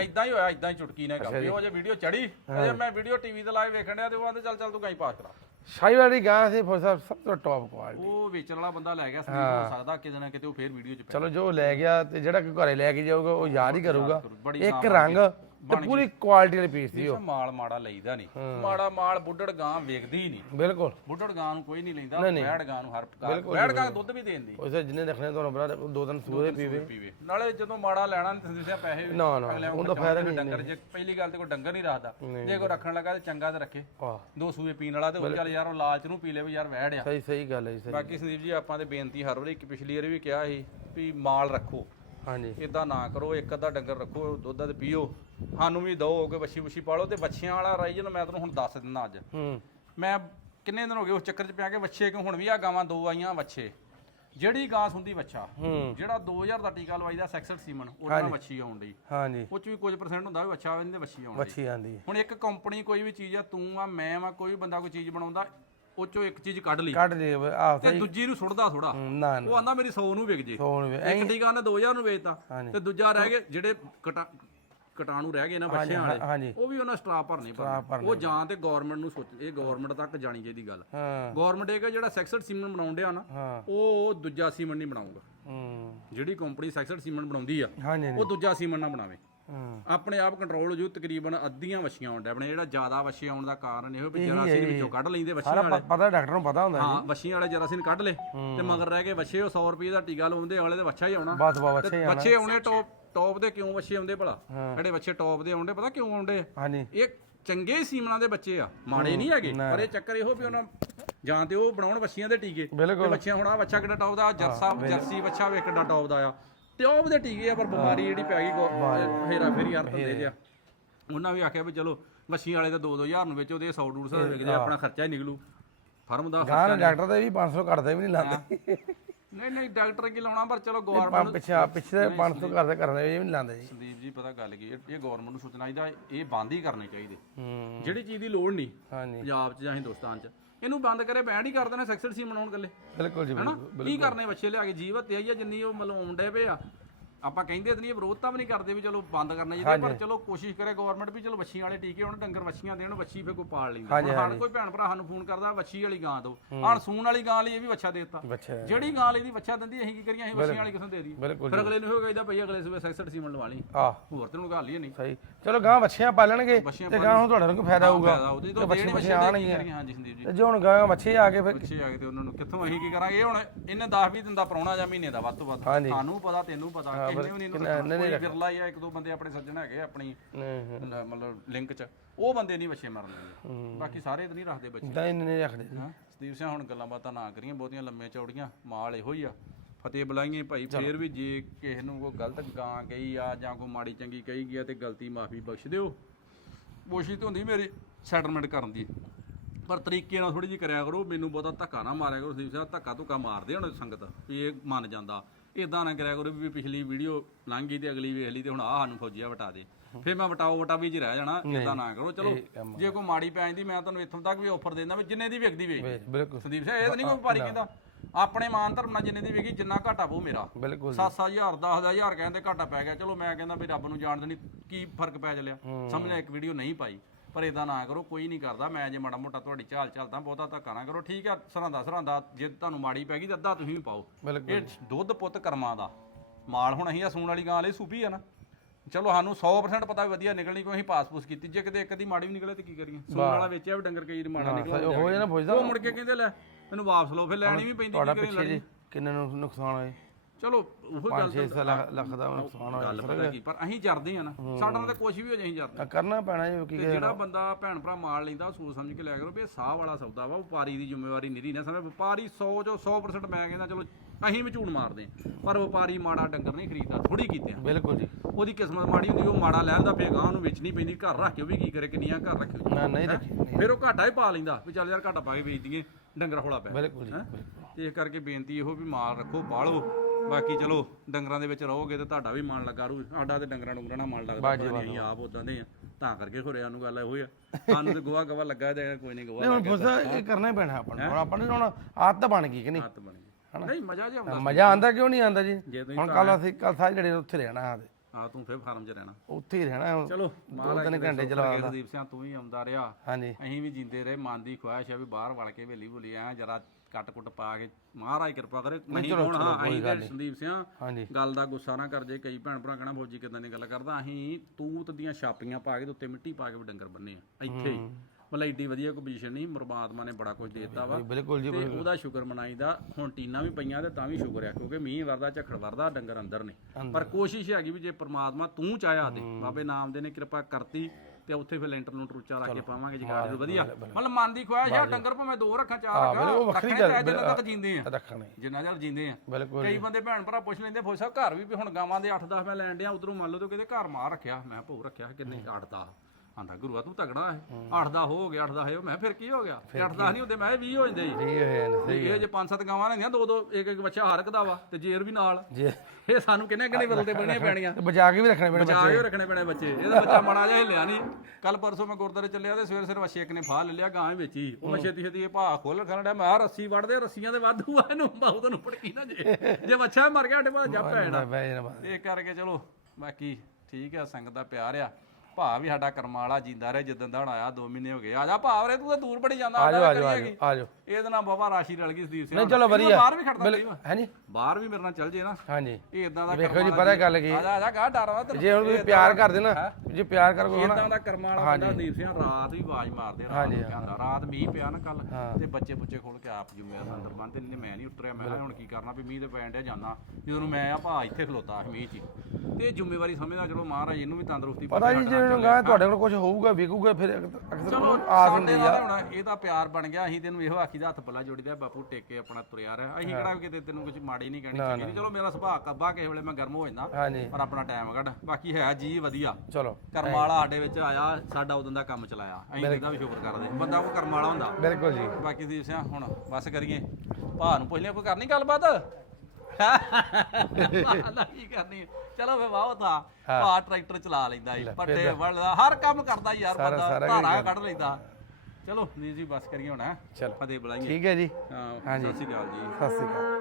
ਇਦਾਂ ਹੀ ਹੋਇਆ ਇਦਾਂ ਹੀ ਚੁਟਕੀ ਨਾਲ ਕੰਮ ਉਹ ਜੇ ਵੀਡੀਓ ਚੜੀ ਅਜੇ ਮੈਂ ਵੀਡੀਓ ਟੀਵੀ ਤੇ ਲਾਈਵ ਵੇਖਣ ਡਿਆ ਤੇ ਉਹ ਆਂਦੇ ਚੱਲ ਚੱਲ ਤੂੰ ਗਾਈ ਪਾਸ ਕਰਾ। ਸ਼ਾਹੀ ਵਾਲੀ ਗਾਂ ਸੀ ਫਿਰ ਸਭ ਸਭ ਤੋਂ ਟੌਪ ਕੁਆਲਿਟੀ ਉਹ ਵੇਚਣ ਵਾਲਾ ਬੰਦਾ ਲੈ ਗਿਆ ਸੰਦੀਪ ਹੋ ਸਕਦਾ ਕਿਤੇ ਨਾ ਕਿਤੇ ਉਹ ਫੇਰ ਵੀਡੀਓ ਚ ਚਲੋ ਜੋ ਲੈ ਗਿਆ ਤੇ ਜਿਹੜਾ ਘਰੇ ਲੈ ਕੇ ਜਾਊਗਾ ਉਹ ਯਾਦ ਹੀ ਕਰੂਗਾ। ਇੱਕ ਰੰਗ ਤੇ ਪੂਰੀ ਕੁਆਲਿਟੀ ਵਾਲੀ ਪੀਸ ਸੀ ਉਹ। ਮਾਲ ਮਾੜਾ ਲਈਦਾ ਨਹੀਂ। ਮਾੜਾ ਮਾਲ ਬੁੱਢੜ ਗਾਂ ਵੇਖਦੀ ਹੀ ਨਹੀਂ। ਬਿਲਕੁਲ। ਬੁੱਢੜ ਗਾਂ ਨੂੰ ਕੋਈ ਨਹੀਂ ਲੈਂਦਾ ਵੈੜ ਗਾਂ ਨੂੰ ਹਰ ਵੈੜ ਗਾਂ ਦੁੱਧ ਵੀ ਦੇਂਦੀ ਉਸੇ ਜਿੰਨੇ ਰੱਖਣੇ ਤੁਹਾਨੂੰ ਬਰਾ ਦੋ ਦਿਨ ਸੂਰੇ ਪੀਵੇ। ਨਾਲੇ ਜਦੋਂ ਮਾੜਾ ਲੈਣਾ ਨਹੀਂ ਤੁਸੀਂ ਪੈਸੇ ਵੀ ਨਾ ਨਾ ਉਹਦਾ ਫਾਇਦਾ ਨਹੀਂ। ਡੰਗਰ ਜੇ ਪਹਿਲੀ ਗੱਲ ਤੇ ਕੋਈ ਡੰਗਰ ਨਹੀਂ ਰੱਖਦਾ ਜੇ ਕੋਈ ਰੱਖਣ ਲੱਗਾ ਤੇ ਚੰਗਾ ਤੇ ਰੱਖੇ। ਦੋ ਸੂਏ ਪੀਣ ਵਾਲਾ ਤੇ ਉਹ ਚੱਲ ਯਾਰ ਉਹ ਲਾਲਚ ਨੂੰ ਪੀ ਲੇ ਵੀ ਯਾਰ ਵਹਿੜ ਆ। ਸਹੀ ਸਹੀ ਗੱਲ ਹੈ ਸਹੀ ਬਾਕੀ ਸੰਦੀਪ ਜੀ ਆਪਾਂ ਤੇ ਬੇਨਤੀ ਹਰ ਵਾਰੀ ਇੱਕ ਪਿਛਲੀ ਵਾਰੀ ਵੀ ਕਿਹਾ ਸੀ ਵੀ ਮਾਲ ਰੱਖੋ। ਹਾਂਜੀ। ਇਦਾਂ ਨਾ ਕਰੋ ਇੱਕ ਅੱਧਾ ਡੰਗਰ ਰੱਖੋ ਦੁੱਧ ਤੇ ਪੀਓ। ਸਾਨੂੰ ਵੀ ਦਿਓ ਕਿ ਵੱਛੀ ਵੱਛੀ ਪਾਲੋ ਤੇ ਵੱਛੀਆਂ ਵਾਲਾ ਰਾਈਜਨ ਮੈਂ ਤੁਹਾਨੂੰ ਹੁਣ ਦੱਸ ਦਿੰਦਾ ਅੱਜ। ਹੂੰ। ਮੈਂ ਕਿੰਨੇ ਦਿਨ ਹੋ ਗਏ ਉਸ ਚੱਕਰ 'ਚ ਪਿਆ ਕੇ ਵੱਛੇ ਕਿਉਂ ਹੁਣ ਵੀ ਆ ਗਾਵਾਂ ਦੋ ਆਈਆਂ ਵੱਛੇ। ਜਿਹੜੀ ਗਾਂ ਹੁੰਦੀ ਵੱਛਾ ਹੂੰ। ਜਿਹੜਾ 2000 ਦਾ ਟੀਕਾ ਲਵਾਈਦਾ ਸੈਕਸਟ ਸੀਮਨ ਉਹਦਾ ਵੱਛੀ ਆਉਣ ਡਈ। ਹਾਂਜੀ। ਉਹ 'ਚ ਵੀ ਕੁਝ ਪਰਸੈਂਟ ਹੁੰਦਾ ਵੀ ਵੱਛਾ ਆਉਂਦੇ ਵੱਛੀ ਆਉਣ ਮੱਛੀ ਆਂਦੀ ਹੁਣ ਇੱਕ ਕੰਪਨੀ ਕੋਈ ਵੀ ਚੀਜ਼ ਆ ਤੂੰ ਆ ਮੈਂ ਆ ਕੋਈ ਵੀ ਬੰਦਾ ਕੋਈ ਚੀਜ਼ ਬਣਾਉਂਦਾ ਉਹ 'ਚੋਂ ਇੱਕ ਚੀਜ਼ ਕੱਢ ਲਈ। ਕੱਢ ਦੇ ਆਹ ਤੇ ਦੂਜੀ ਨੂੰ ਸੁੱਟਦਾ ਥੋੜਾ ਨਾ ਨਾ। ਉਹ ਆਂਦਾ ਮੇਰੀ 100 ਨੂੰ ਵਿਕ ਜੇ। ਇੱਕ ਟੀਕਾ ਨੇ 2000 ਨੂੰ ਹਾਂਜੀ। ਤੇ ਦੂਜਾ ਰਹਿ ਗਏ ਜਿਹੜੇ ਕਟਾਣੂ ਰਹਿ ਗਏ ਨਾ ਬੱਚਿਆਂ ਵਾਲੇ ਉਹ ਵੀ ਉਹਨਾਂ ਸਟਰਾਪ ਭਰਨੇ ਪੈਣੇ। ਉਹ ਜਾਂ ਤੇ ਗਵਰਨਮੈਂਟ ਨੂੰ ਸੋਚ ਇਹ ਗਵਰਨਮੈਂਟ ਤੱਕ ਜਾਣੀ ਚਾਹੀਦੀ ਗੱਲ। ਗਵਰਨਮੈਂਟ ਇਹ ਕਿ ਜਿਹੜਾ ਸੈਕਸਡ ਸੀਮਨ ਬਣਾਉਣ ਡਿਆ ਨਾ ਉਹ ਦੂਜਾ ਸੀਮਨ ਨਹੀਂ ਬਣਾਊਗਾ। ਜਿਹੜੀ ਕੰਪਨੀ ਸੈਕਸਡ ਸੀਮਨ ਬਣਾਉਂਦੀ ਆ ਉਹ ਦੂਜਾ ਸੀਮਨ ਨਾ ਬਣਾਵੇ। ਆਪਣੇ ਆਪ ਕੰਟਰੋਲ ਹੋ ਜੂ ਤਕਰੀਬਨ ਅੱਧੀਆਂ ਵਛੀਆਂ ਆਉਂਦੇ ਆਪਣੇ ਜਿਹੜਾ ਜ਼ਿਆਦਾ ਵਛੇ ਆਉਣ ਦਾ ਕਾਰਨ ਇਹੋ ਵੀ ਜਰਾਸੀਨ ਵਿੱਚੋਂ ਕੱਢ ਲੈਂਦੇ ਵਛੀਆਂ ਵਾਲੇ। ਪਤਾ ਡਾਕਟਰ ਨੂੰ ਪਤਾ ਹੁੰਦਾ ਹਾਂ ਵਛੀਆਂ ਵਾਲੇ ਜਰਾਸੀਨ ਕੱਢ ਲੇ ਤੇ ਮਗਰ ਰਹਿ ਕੇ ਵਛੇ ਉਹ 100 ਰੁਪਏ ਦਾ ਟੀਕਾ ਲਾਉਂਦੇ ਵਾਲੇ ਤੇ ਵੱਛਾ ਹੀ ਆਉਣਾ। ਬਸ ਵੱਛੇ ਆਉਣੇ। ਟੌਪ ਟੌਪ ਦੇ ਕਿਉਂ ਵੱਛੇ ਆਉਂਦੇ ਭਲਾ? ਜਿਹੜੇ ਵੱਛੇ ਟੌਪ ਦੇ ਆਉਂਦੇ ਪਤਾ ਕਿਉਂ ਆਉਂਦੇ? ਹਾਂਜੀ। ਇਹ ਚੰਗੇ ਸੀਮਨਾਂ ਦੇ ਬੱਚੇ ਆ। ਮਾੜੇ ਨਹੀਂ ਹੈਗੇ ਪਰ ਇਹ ਚੱਕਰ ਇਹੋ ਵੀ ਉਹਨਾਂ ਜਾਂ ਤੇ ਉਹ ਬਣਾਉਣ ਵੱਛੀਆਂ ਦੇ ਟੀਕੇ। ਤੇ ਬਿਲਕੁਲ। ਬੱਚਿਆਂ ਹੁਣ ਆ ਬੱਚਾ ਕਿੱਡਾ ਟੌਪ ਦਾ ਜਰਸਾ ਜਰਸੀ ਬੱਚਾ ਵੇ ਕਿੱਡਾ ਟੌਪ ਦਾ ਆ। ਟੌਪ ਦੇ ਟੀਕੇ ਆ ਪਰ ਬਿਮਾਰੀ ਜਿਹੜੀ ਪੈ ਗਈ ਗੋ- ਹੇਰਾ ਫੇਰੀ ਅਰਥ ਹੁੰਦੇ ਜਿਆ ਉਹਨਾਂ ਵੀ ਆਖਿਆ ਵੀ ਚਲੋ ਵੱਛੀਆਂ ਵਾਲੇ ਤਾਂ 2-2000 ਨੂੰ ਵਿੱਚ ਉਹਦੇ 100 150 ਵਿਕਦੇ ਆਪਣਾ ਖਰਚਾ ਹੀ ਨਿਕਲੂ। ਫਰਮ ਦਾ ਗਾਂ ਡਾਕਟਰ ਦੇ ਵੀ 500 ਘਟਦੇ ਵੀ ਨਹੀਂ ਲਾਉਂਦੇ। ਨਹੀਂ ਨਹੀਂ ਡਾਕਟਰ ਕੀ ਲਾਉਣਾ ਪਰ ਚਲੋ ਪੰਜ ਪਿੱਛੇ ਪਿੱਛੇ 500 ਘਟਦੇ ਕਰਦੇ ਵੀ ਨਹੀਂ ਲਾਉਂਦੇ ਜੀ। ਸੰਦੀਪ ਜੀ ਪਤਾ ਗੱਲ ਕੀ ਇਹ- ਇਹ ਗਵਰਨਮੈਂਟ ਨੂੰ ਸੋਚਣਾ ਚਾਹੀਦਾ ਇਹ ਬੰਦ ਹੀ ਕਰਨੇ ਚਾਹੀਦੇ। ਹੂੰ। ਜਿਹੜੀ ਚੀਜ਼ ਦੀ ਲੋੜ ਨਹੀਂ ਹਾਂਜੀ। ਪੰਜਾਬ 'ਚ ਜਾਂ ਹਿੰਦੁਸਤਾਨ 'ਚ ਇਹਨੂੰ ਬੰਦ ਕਰੇ ਬੈਂਡ ਹੀ ਕਰ ਦੇਣਾ ਸੈਕਸਡ ਸੀ ਮਨਾਉਣ ਗੱਲੇ ਬਿਲਕੁਲ ਜੀ ਹਨਾ? ਬਿਲਕੁਲ ਕੀ ਕਰਨੇ ਬੱਚੇ ਲਿਆ ਕੇ ਜੀਵਤ ਤੇ ਆਈ ਆ ਜਿੰਨੀ ਉਹ ਮਤਲਬ ਆਉਂਦੇ ਪਏ ਆ। ਆਪਾਂ ਕਹਿੰਦੇ ਤਾਂ ਨਹੀਂ ਵਿਰੋਧਤਾ ਵੀ ਨਹੀਂ ਕਰਦੇ ਵੀ ਚਲੋ ਬੰਦ ਕਰਨਾ ਚਾਹੀਦਾ ਪਰ ਚਲੋ ਕੋਸ਼ਿਸ਼ ਕਰੇ ਗਵਰਨਮੈਂਟ ਵੀ ਚਲੋ ਵੱਛੀਆਂ ਵਾਲੇ ਟੀਕੇ ਹੁਣ ਡੰਗਰ ਵੱਛੀਆਂ ਦੇਣ ਵੱਛੀ ਫੇ ਕੋਈ ਪਾਲ ਲੈਂਦਾ। ਹੁਣ ਕੋਈ ਭੈਣ ਭਰਾ ਸਾਨੂੰ ਫੋਨ ਕਰਦਾ ਵੱਛੀ ਵਾਲੀ ਗਾਂ ਦੋ। ਹਣ ਸੂਣ ਵਾਲੀ ਗਾਂ ਲਈ ਇਹ ਵੀ ਵੱਛਾ ਦੇਤਾ। ਬੱਚਾ ਜਿਹੜੀ ਗਾਂ ਲਈ ਦੀ ਵੱਛਾ ਦਿੰਦੀ ਅਸੀਂ ਕੀ ਕਰੀਏ ਅਸੀਂ ਵੱਛੀਆਂ ਵਾਲੀ ਕਿਥੋਂ ਦੇ ਬਿਲਕੁਲ। ਫਿਰ ਅਗਲੇ ਨੂੰ ਹੋ ਗਈਦਾ ਭਈ ਅਗਲੇ ਸਵੇ ਸੈਕਸਡ ਸੀਮਨ ਲਵਾ ਲਈ। ਹੋਰ ਤੇ ਨੂੰ ਗੱਲ ਹੀ ਨਹੀਂ। ਸਹੀ। ਚਲੋ ਗਾਂ ਬੱਚੀਆਂ ਪਾਲਣਗੇ ਵੱਛੀਆਂ ਤੇ ਗਾਂ ਹੁਣ ਤੁਹਾਡੇ ਨੂੰ ਫਾਇਦਾ ਹੋਊਗਾ। ਤੇ ਤਾਂ ਵੱਛੇ ਦੇ ਕੀ ਆਣਗੀਆਂ ਹਾਂਜੀ ਸੰਦੀਪ ਜੀ। ਤੇ ਜੇ ਹੁਣ ਗਾਂ ਬੱਚੇ ਆ ਕੇ ਫਿਰ ਬੱਚੇ ਆ ਗਏ ਤੇ ਉਹਨਾਂ ਨੂੰ ਕਿੱਥੋਂ ਅਸੀਂ ਕੀ ਕਰਾਂਗੇ? ਇਹ ਹੁਣ ਇਹਨੇ 10 20 ਦਿਨ ਦਾ ਪਰੌਣਾ ਜਾਂ ਮਹੀਨੇ ਦਾ ਵੱਧ ਤੋਂ ਵੱਧ। ਸਾਨੂੰ ਪਤਾ ਤੈਨੂੰ ਪਤਾ ਨਹੀਂ ਕਿੰਨਾ- ਨੂੰ ਕੋਈ ਵਿਰਲਾ ਹੀ ਆ ਇੱਕ ਦੋ ਬੰਦੇ ਆਪਣੇ ਸੱਜਣ ਹੈਗੇ ਆਪਣੀ ਨਹੀਂ ਮਤਲਬ ਲਿੰਕ 'ਚ ਉਹ ਬੰਦੇ ਨਹੀਂ ਬੱਚੇ ਮਰਨ ਦਿੰਦੇ। ਬਾਕੀ ਸਾਰੇ ਤਾਂ ਨਹੀਂ ਰੱਖਦੇ ਬੱਚੇ। ਤਾਂ ਇੰਨੇ ਨਹੀਂ ਰੱਖਦੇ ਸਤੀਵ ਸਿੰਘ ਹੁਣ ਗੱਲਾਂ ਬਾਤਾਂ ਨਾ ਕਰੀਆਂ ਬਹੁਤੀਆਂ ਲੰਮੀਆਂ ਚੌੜੀਆਂ ਮਾਲ ਇਹੋ ਹੀ ਆ। ਫਤਿਹ ਬੁਲਾਈਏ ਭਾਈ ਫੇਰ ਵੀ ਜੇ ਕਿਸੇ ਨੂੰ ਕੋਈ ਗਲਤ ਗਾਂ ਕਹੀ ਆ ਜਾਂ ਕੋਈ ਮਾੜੀ ਚੰਗੀ ਕਹੀ ਗਿਆ ਤੇ ਗਲਤੀ ਮਾਫੀ ਬਖਸ਼ ਦਿਓ। ਕੋਸ਼ਿਸ਼ ਤਾਂ ਹੁੰਦੀ ਮੇਰੀ ਸੈਟਲਮੈਂਟ ਕਰਨ ਦੀ। ਪਰ ਤਰੀਕੇ ਨਾਲ ਥੋੜੀ ਜਿਹੀ ਕਰਿਆ ਕਰੋ ਮੈਨੂੰ ਬਹੁਤਾ ਧੱਕਾ ਨਾ ਮਾਰਿਆ ਕਰੋ ਸਤੀਵ ਸਿੰਘ ਧੱਕਾ ਧੁੱਕਾ ਮਾਰਦੇ ਹੁਣ ਸੰਗਤ ਵੀ ਇਹ ਮੰਨ ਜਾਂਦਾ। ਇਦਾਂ ਨਾ ਕਰਿਆ ਕਰੋ ਵੀ ਪਿਛਲੀ ਵੀਡੀਓ ਲੰਘ ਗਈ ਤੇ ਅਗਲੀ ਵੇਖ ਲਈ ਤੇ ਹੁਣ ਆਹ ਸਾਨੂੰ ਫੌਜੀਆ ਵਟਾ ਦੇ। ਫਿਰ ਮੈਂ ਵਟਾਓ ਵਟਾ ਵੀ ਚ ਰਹਿ ਜਾਣਾ ਇਦਾਂ ਨਾ ਕਰੋ। ਚਲੋ ਜੇ ਕੋਈ ਮਾੜੀ ਪੈ ਜਾਂਦੀ ਮੈਂ ਤੁਹਾਨੂੰ ਇੱਥੋਂ ਤੱਕ ਵੀ ਆਫਰ ਦਿੰਦਾ ਵੀ ਜਿੰਨੇ ਦੀ ਵਿਕਦੀ ਵੇਚ ਵੇ- ਬਿਲਕੁਲ। ਸੰਦੀਪ ਸਿੰਘ ਇਹ ਤਾਂ ਨਹੀਂ ਕੋਈ ਵਪਾਰੀ ਕਹਿੰਦਾ ਆਪਣੇ ਮਾਨ ਧਰਮ ਨਾਲ ਜਿੰਨੇ ਦੀ ਵਿਕੀ ਜਿੰਨਾ ਘਾਟਾ ਪਊ ਮੇਰਾ। ਬਿਲਕੁਲ 7-7000 10000 ਕਹਿੰਦੇ ਘਾਟਾ ਪੈ ਗਿਆ। ਚਲੋ ਮੈਂ ਕਹਿੰਦਾ ਵੀ ਰੱਬ ਨੂੰ ਜਾਣਦੇ ਨਹੀਂ ਕੀ ਫ਼ਰਕ ਪੈ ਚੱਲਿਆ। ਸਮਝਿਆ ਇੱਕ ਵੀਡੀਓ ਨਹੀਂ ਪਾਈ। ਪਰ ਇਦਾਂ ਨਾ ਕਰੋ ਕੋਈ ਨਹੀਂ ਕਰਦਾ। ਮੈਂ ਜੇ ਮਾੜਾ ਮੋਟਾ ਤੁਹਾਡੀ ਚਾਲ ਚੱਲਦਾ ਬਹੁਤਾ ਧੱਕਾ ਨਾ ਕਰੋ। ਠੀਕ ਆ ਸਰਾਂਦਾ ਸਰਾਂਦਾ ਜੇ ਤੁਹਾਨੂੰ ਮਾੜੀ ਪੈ ਗਈ ਤਾਂ ਅੱਧਾ ਤੁਸੀਂ ਵੀ ਪਾਓ। ਇਹ ਦੁੱਧ ਪੁੱਤ ਕਰਮਾਂ ਦਾ। ਮਾਲ ਹੁਣ ਅਸੀਂ ਆ ਸੂਣ ਵਾਲੀ ਗਾਂ ਲਈ ਸੂਪੀ ਆ ਨਾ। ਚਲੋ ਸਾਨੂੰ 100% ਪਤਾ ਵੀ ਵਧੀਆ ਨਿਕਲਣੀ ਕੋਈ ਅਸੀਂ ਪਾਸ-ਪੂਸ ਕੀਤੀ। ਜੇ ਕਿਤੇ ਇੱਕ ਦੀ ਮਾੜੀ ਵੀ ਨਿਕਲੇ ਤੇ ਕੀ ਕਰੀਏ? ਸੂਣ ਵਾਲਾ ਵੇਚਿਆ ਵੀ ਡੰਗਰ ਕਈ ਮਾੜਾ ਨਿਕਲਿਆ ਹੋ ਜਾਣਾ ਪੁੱਛਦਾ। ਉਹ ਮੁੜ ਕੇ ਕਹਿੰਦੇ ਲੈ ਮੈਨੂੰ ਵਾਪਸ ਲਓ ਫਿਰ ਲੈਣੀ ਵੀ ਪੈਂਦੀ ਕੀ ਕਰੀਏ ਪਿੱਛੇ ਜੀ ਕਿੰਨੇ ਨੂੰ ਨੁਕਸਾਨ ਹੋਏ? ਚਲੋ ਉਹ ਗੱਲ 6 ਲੱਖ ਲੱਖ ਦਾ ਨੁਕਸਾਨ ਹੋਇਆ ਗੱਲ ਪਤਾ ਕੀ ਪਰ ਅਸੀਂ ਜਰਦੇ ਆ ਨਾ। ਸਾਡਾ ਤਾਂ ਕੁਝ ਵੀ ਹੋ ਅਸੀਂ ਜਰਦੇ ਕਰਨਾ ਪੈਣਾ ਜੀ ਕੀ ਜਿਹੜਾ ਬੰਦਾ ਭੈਣ ਭਰਾ ਮਾਲ ਲੈਂਦਾ ਉਹ ਸੋਚ ਸਮਝ ਕੇ ਲਿਆ ਕਰੋ ਵੀ ਇਹ ਸਾਹ ਵਾਲਾ ਸੌਦਾ ਵਾ ਵਪਾਰੀ ਦੀ ਜ਼ਿੰਮੇਵਾਰੀ ਨਿਰੀ ਨਾ ਸਮਝ। ਵਪਾਰੀ 100 ਚੋਂ 100% ਮੈਂ ਕਹਿੰਦਾ ਚਲੋ ਅਸੀਂ ਵੀ ਝੂਠ ਮਾਰਦੇ ਹਾਂ। ਪਰ ਵਪਾਰੀ ਮਾੜਾ ਡੰਗਰ ਨਹੀਂ ਖਰੀਦਦਾ ਥੋੜੀ ਕੀਤੇ ਆ। ਬਿਲਕੁਲ ਜੀ। ਉਹਦੀ ਕਿਸਮਤ ਮਾੜੀ ਹੁੰਦੀ ਉਹ ਮਾੜਾ ਲੈਂਦਾ ਫੇਰ ਗਾਂ ਨੂੰ ਵੇਚਣੀ ਪੈਂਦੀ ਘਰ ਰੱਖ ਕੇ ਉਹ ਵੀ ਕੀ ਕਰੇ ਕਿੰਨੀਆਂ ਘਰ ਰੱਖਿਓ ਨਾ ਨਹੀਂ ਰੱਖੀ ਫਿਰ ਉਹ ਘਾਟਾ ਹੀ ਪਾ ਲੈਂਦਾ ਵੀ ਚੱਲ ਯਾਰ ਘਾਟਾ ਪਾ ਕੇ ਵੇਚ ਦਈਏ ਡੰਗਰ ਹੌਲਾ ਪੈ ਬਿਲਕੁਲ ਜੀ ਹੈਂ? ਇਸ ਕਰਕੇ ਬੇਨਤੀ ਇਹੋ ਵੀ ਮਾਲ ਰੱਖੋ ਪਾਲੋ। ਬਾਕੀ ਚਲੋ ਡੰਗਰਾਂ ਦੇ ਵਿੱਚ ਰਹੋਗੇ ਤੇ ਤੁਹਾਡਾ ਵੀ ਮਨ ਲੱਗਾ ਰੂ ਸਾਡਾ ਤੇ ਡੰਗਰਾਂ ਡੁੰਗਰਾਂ ਨਾਲ ਮਨ ਲੱਗਦਾ ਪਰ ਅਸੀਂ ਆਪ ਉਦਾਂ ਦੇ ਆ। ਤਾਂ ਕਰਕੇ ਖੁਰਿਆਂ ਨੂੰ ਗੱਲ ਇਹੋ ਹੀ ਆ। ਸਾਨੂੰ ਤੇ ਗੋਹਾ ਗਵਾ ਲੱਗਾ ਤੇ ਕੋਈ ਨਹੀਂ ਗੋਹਾ ਨਹੀਂ ਹੁਣ ਪੁੱਛਦਾ ਇਹ ਕਰਨਾ ਹੀ ਪੈਣਾ ਆਪਾਂ ਨੂੰ। ਹੁਣ ਆਪਾਂ ਨੂੰ ਹੁਣ ਆਦਤ ਬਣ ਗਈ ਕਿ ਨਹੀਂ? ਹੱਥ ਬਣ ਗਏ ਨਹੀਂ ਮਜ਼ਾ ਜਿਹਾ ਆਉਂਦਾ ਮਜ਼ਾ ਆਂਦਾ ਕਿਉਂ ਨਹੀਂ ਆਂਦਾ ਜੀ? ਹੁਣ ਕੱਲ ਅਸੀਂ ਕੱਲ ਸਾਰੇ ਜਿਹੜੇ ਉੱਥੇ ਰਹਿਣਾ ਆ ਆ ਤੂੰ ਫੇਰ ਫਾਰਮ 'ਚ ਰਹਿਣਾ। ਉੱਥੇ ਹੀ ਰਹਿਣਾ ਹੁਣ। ਚਲੋ ਦੋ ਤਿੰਨ ਘੰਟੇ ਚਲਾ ਸੰਦੀਪ ਸਿੰਘ ਤੂੰ ਹੀ ਆਉਂਦਾ ਰਿਹਾ। ਹਾਂਜੀ। ਅਸੀਂ ਵੀ ਜਿੰਦੇ ਰਹੇ ਮਨ ਦੀ ਖੁਆਇਸ਼ ਆ ਵੀ ਬਾਹਰ ਵੜ ਕੇ ਵੇਲੀ ਬੁਲੀ ਆ ਜਰਾ ਕੱਟ ਕੁੱਟ ਪਾ ਕੇ ਮਹਾਰਾਜ ਕਿਰਪਾ ਕਰੇ। ਨਹੀਂ ਹੁਣ ਹਾਂ ਅਸੀਂ ਤੇ ਸੰਦੀਪ ਸਿੰਘ ਗੱਲ ਦਾ ਗੁੱਸਾ ਨਾ ਕਰ ਜੇ ਕਈ ਭੈਣ ਭਰਾ ਕਹਣਾ ਫੌਜੀ ਕਿਦਾਂ ਦੀ ਗੱਲ ਕਰਦਾ ਅਸੀਂ ਤੂਤ ਦੀਆਂ ਛਾਪੀਆਂ ਪਾ ਕੇ ਤੇ ਉੱਤੇ ਮਿੱਟੀ ਪਾ ਕੇ ਡੰਗਰ ਬੰਨੇ ਆ ਇੱਥੇ ਹੀ। ਮਤਲਬ ਏਡੀ ਵਧੀਆ ਕੋਈ ਪੋਜੀਸ਼ਨ ਨਹੀਂ ਪਰਮਾਤਮਾ ਨੇ ਬੜਾ ਕੁਝ ਦੇ ਦਿੱਤਾ ਵਾ। ਬਿਲਕੁਲ ਜੀ ਤੇ ਉਹਦਾ ਸ਼ੁਕਰ ਮਨਾਈਦਾ ਹੁਣ ਟੀਨਾ ਵੀ ਪਈਆਂ ਤੇ ਤਾਂ ਵੀ ਸ਼ੁਕਰ ਆ ਕਿਉਂਕਿ ਮੀਂਹ ਵਰਦਾ ਝੱਖੜ ਵਰਦਾ ਡੰਗਰ ਅੰਦਰ ਨੇ। ਪਰ ਕੋਸ਼ਿਸ਼ ਹੈਗੀ ਵੀ ਜੇ ਪ੍ਰਮਾਤਮਾ ਤੂੰ ਚਾਹਿਆ ਤੇ ਬਾਬੇ ਨਾਮਦੇ ਨੇ ਕਿਰਪਾ ਕਰਤੀ ਤੇ ਉੱਥੇ ਫਿਰ ਲੈਂਟਰ ਨੂੰ ਟਰੂਚਾ ਰੱਖ ਕੇ ਪਾਵਾਂਗੇ ਜਗਾੜ ਨੂੰ ਵਧੀਆ। ਮਤਲਬ ਮਨ ਦੀ ਖੁਆਇਸ਼ ਆ ਡੰਗਰ ਭਾਵੇਂ ਦੋ ਰੱਖਾਂ ਚਾਰ ਰੱਖਾਂ ਉਹ ਵੱਖਰੀ ਗੱਲ, ਚਾਹੇ ਜਿੰਨਾ ਤੱਕ ਜੀਂਦੇ ਆ। ਰੱਖਣਾ। ਜਿੰਨਾ ਚਿਰ ਜੀਂਦੇ ਆ। ਬਿਲਕੁਲ ਕਈ ਬੰਦੇ ਭੈਣ ਭਰਾ ਪੁੱਛ ਲੈਂਦੇ ਫੌਜ ਸਾਹਿਬ ਘਰ ਵੀ ਵੀ ਹੁਣ ਗਾਵਾਂ ਦੇ 8-10 ਮੈਂ ਲੈਣ ਡਿਆ ਉਧਰੋਂ ਮੰਨ ਲਓ ਤੇ ਕਿਤੇ ਘਰ ਮਾਰ ਰੱਖਿਆ ਮੈਂ ਭੂ ਰੱਖਿਆ ਕਿੰਨੇ 8-10 ਆਂਦਾ ਗੁਰੂਆ ਤੂੰ ਤਗੜਾ ਹੈ। 8-10 ਹੋ ਗਿਆ 8-10 ਹੋ। ਮੈਂ ਫਿਰ ਕੀ ਹੋ ਗਿਆ? 8-10 ਨਹੀਂ ਹੁੰਦੇ ਮੈਂ 20 ਹੋ ਜਾਂਦੇ ਜੀ। ਇਹ ਜੇ 5-7 ਗਾਵਾਂ ਲੈਂਦੀਆਂ ਦੋ ਦੋ ਇੱਕ ਇੱਕ ਬੱਚਾ ਹਰ ਇੱਕ ਦਾ ਵਾ ਤੇ ਜੇਰ ਵੀ ਨਾਲ। ਜੀ ਇਹ ਸਾਨੂੰ ਕਿੰਨੇ ਕਿੰਨੇ ਬਦਲਦੇ ਬਣੀਆਂ ਪੈਣੀਆਂ। ਤੇ ਬਚਾ ਕੇ ਵੀ ਰੱਖਣੇ ਪੈਣੇ ਬਚਾ ਕੇ ਰੱਖਣੇ ਪੈਣੇ ਬੱਚੇ। ਇਹਦਾ ਬੱਚਾ ਮਾੜਾ ਜਿਹਾ ਹਿੱਲਿਆ ਨਹੀਂ। ਕੱਲ ਪਰਸੋਂ ਮੈਂ ਗੁਰਦਾਰੇ ਚੱਲਿਆ ਤੇ ਸਵੇਰ ਸਵੇਰ ਵਛੇ ਇੱਕ ਨੇ ਫਾਹ ਲੈ ਲਿਆ ਗਾਂ ਹੀ। ਵੇਚੀ ਉਹ ਮੈਂ ਛੇਤੀ ਛੇਤੀ ਇਹ ਭਾਅ ਖੋਲ ਰੱਖਣ ਡਿਆ। ਮੈਂ ਰੱਸੀ ਵੜਦੇ ਰੱਸੀਆਂ ਦੇ ਵਾਧੂ ਆ ਇਹਨੂੰ। ਬਹੁਤ ਨੂੰ ਪੜਕੀ ਨਾ ਜੇ। ਜੇ ਬੱਚਾ ਮਰ ਗਿਆ ਸਾਡੇ ਬਾਅਦ ਜੱਪ ਬਾਅਦ। ਇਹ ਕਰਕੇ ਚਲੋ ਬਾਕੀ ਠੀਕ ਆ ਸੰਗਤ ਦਾ ਪਿਆਰ ਆ। ਭਾ ਵੀ ਸਾਡਾ ਕਰਮਾਂ ਵਾਲਾ ਜਿੰਦਾ ਰਿਹਾ ਜਿੱਦਣ ਦਾ ਹੁਣ ਆਇਆ 2 ਮਹੀਨੇ ਹੋ ਗਏ। ਆ ਜਾ ਭਾ ਰੇ ਤੂੰ ਤਾਂ ਦੂਰ ਬੜੀ ਜਾਂਦਾ ਆ ਜਾਓ ਆਉਂਦਾ ਆ ਜਾਓ ਆ ਕਰੀਏ ਜਾਓ ਆ ਜਾਓ। ਕੀ? ਇਹਦੇ ਨਾਲ ਬਾਬਾ ਰਾਸ਼ੀ ਰਲ ਗਈ ਸਦੀਪ ਸਿੰਘ ਨਹੀਂ। ਚਲੋ ਵਧੀਆ। ਬਾਹਰ ਵੀ ਖੜਦਾ ਕਈ ਵਾਰ। ਹਾਂਜੀ ਬਾਹਰ ਵੀ ਮੇਰੇ ਨਾਲ ਚੱਲ ਜੇ ਨਾ। ਹਾਂਜੀ। ਇਹ ਇਦਾਂ ਦਾ ਵੇਖੋ ਜੀ ਪਤਾ ਗੱਲ ਕੀ? ਆ ਜਾ ਆ ਜਾ ਗਾ ਡਰ ਵਾ ਤੈਨੂੰ। ਜੇ ਹੁਣ ਤੁਸੀਂ ਪਿਆਰ ਕਰਦੇ ਨਾ ਜੇ ਪਿਆਰ ਕਰ ਕੋ ਨਾ। ਇਦਾਂ ਦਾ ਕਰਮਾਂ ਵਾਲਾ ਬੰਦਾ ਸਦੀਪ ਸਿੰਘ ਰਾਤ ਵੀ ਆਵਾਜ਼ ਮਾਰਦੇ ਰਾਤ ਨੂੰ ਕਹਿੰਦਾ ਰਾਤ ਮੀਂਹ ਪਿਆ ਨਾ ਕੱਲ। ਤੇ ਬੱਚੇ ਬੁੱਚੇ ਖੋਲ ਕੇ ਆਪ ਜੁਮਿਆ ਅੰਦਰ ਬੰਦ ਤੇ ਮੈਂ ਨਹੀਂ ਉਤਰਿਆ। ਮੈਂ ਕਿਹਾ ਹੁਣ ਕੀ ਕਰਨਾ ਵੀ ਮੀਂਹ ਤੇ ਪੈਣ ਡਿਆ ਜਾਣਾ ਜਦੋਂ ਨੂੰ ਮੈਂ ਆ ਭਾ ਇੱਥੇ ਖਲੋਤਾ ਸੀ ਮੀਂਹ 'ਚ। ਹੀ। ਤੇ ਜ਼ਿੰਮੇਵਾਰੀ ਸਮਝਦਾ ਚਲੋ ਮਹਾਰਾਜ ਇਹਨੂੰ ਵੀ ਤੰਦਰੁਸਤੀ ਪਤਾ ਜੀ ਜੇ ਹੁਣ ਗਾਂ ਤੁਹਾਡੇ ਕੋਲ ਕੁਝ ਹੋਊਗਾ ਵਿਕੂਗਾ ਫਿਰ ਅਕਸਰ ਚਲੋ ਆਸ ਹੁੰਦੀ ਸਾਡੇ ਆ ਹੁਣ ਇਹਦਾ ਪਿਆਰ ਬਣ ਗਿਆ ਅਸੀਂ ਤੈਨੂੰ ਇਹੋ ਆਖੀ ਦਾ ਹੱਥ ਪੱਲਾ ਜੋੜੀਦਾ ਬਾਪੂ ਟੇਕ ਕੇ ਆਪਣਾ ਤੁਰਿਆ ਰਿਹਾ। ਅਸੀਂ ਕਿਹੜਾ ਕਿਤੇ ਤੈਨੂੰ ਕੁਝ ਮਾੜੀ ਨਹੀਂ ਕਹਿਣੀ ਨਹੀਂ। ਚਲੋ ਮੇਰਾ ਸੁਭਾਅ ਕੱਬਾ ਕਿਸੇ ਵੇਲੇ ਮੈਂ ਗਰਮ ਹੋ ਜਾਂਦਾ ਹਾਂਜੀ। ਪਰ ਆਪਣਾ ਟਾਈਮ ਕੱਢ। ਬਾਕੀ ਹੈ ਜੀ ਵਧੀਆ। ਚਲੋ ਕਰਮ ਵਾਲਾ ਸਾਡੇ ਵਿੱਚ ਆਇਆ ਸਾਡਾ ਉਦੋਂ ਦਾ ਕੰਮ ਚਲਾਇਆ। ਅਸੀਂ ਇਹਦਾ ਵੀ ਸ਼ੁਕਰ ਕਰਦੇ ਬੰਦਾ ਕੋ ਕਰਮ ਵਾਲਾ ਹੁੰਦਾ। ਬਿਲਕੁਲ ਜੀ। ਬਾਕੀ ਦੀ ਸਿਆ ਹੁਣ ਬਸ ਕਰੀਏ। ਭਾ ਨੂੰ ਪੁੱਛ ਲਿਆ ਕੋਈ ਕਰਨੀ ਗੱਲਬਾਤ? ਨਹੀਂ ਕਰਨੀ? ਚਲੋ ਫੇ ਵਾਹ ਤਾਂ ਭਾ ਟਰੈਕਟਰ ਚਲਾ ਲੈਂਦਾ ਈ ਪੱਟੇ ਵੜਦਾ ਹਰ ਕੰਮ ਕਰਦਾ ਯਾਰ ਬੰਦਾ ਧਾਰਾ ਕੱਢ ਲੈਂਦਾ। ਚਲੋ ਜੀ ਜੀ ਬਸ ਕਰੀਏ ਹੁਣ। ਚਲੋ। ਫਤਿਹ ਬੁਲਾਈਏ। ਠੀਕ ਹੈ ਜੀ। ਹਾਂ ਸਤਿ ਸ਼੍ਰੀ ਅਕਾਲ ਜੀ। ਸਤਿ ਸ਼੍ਰੀ ਅਕਾਲ।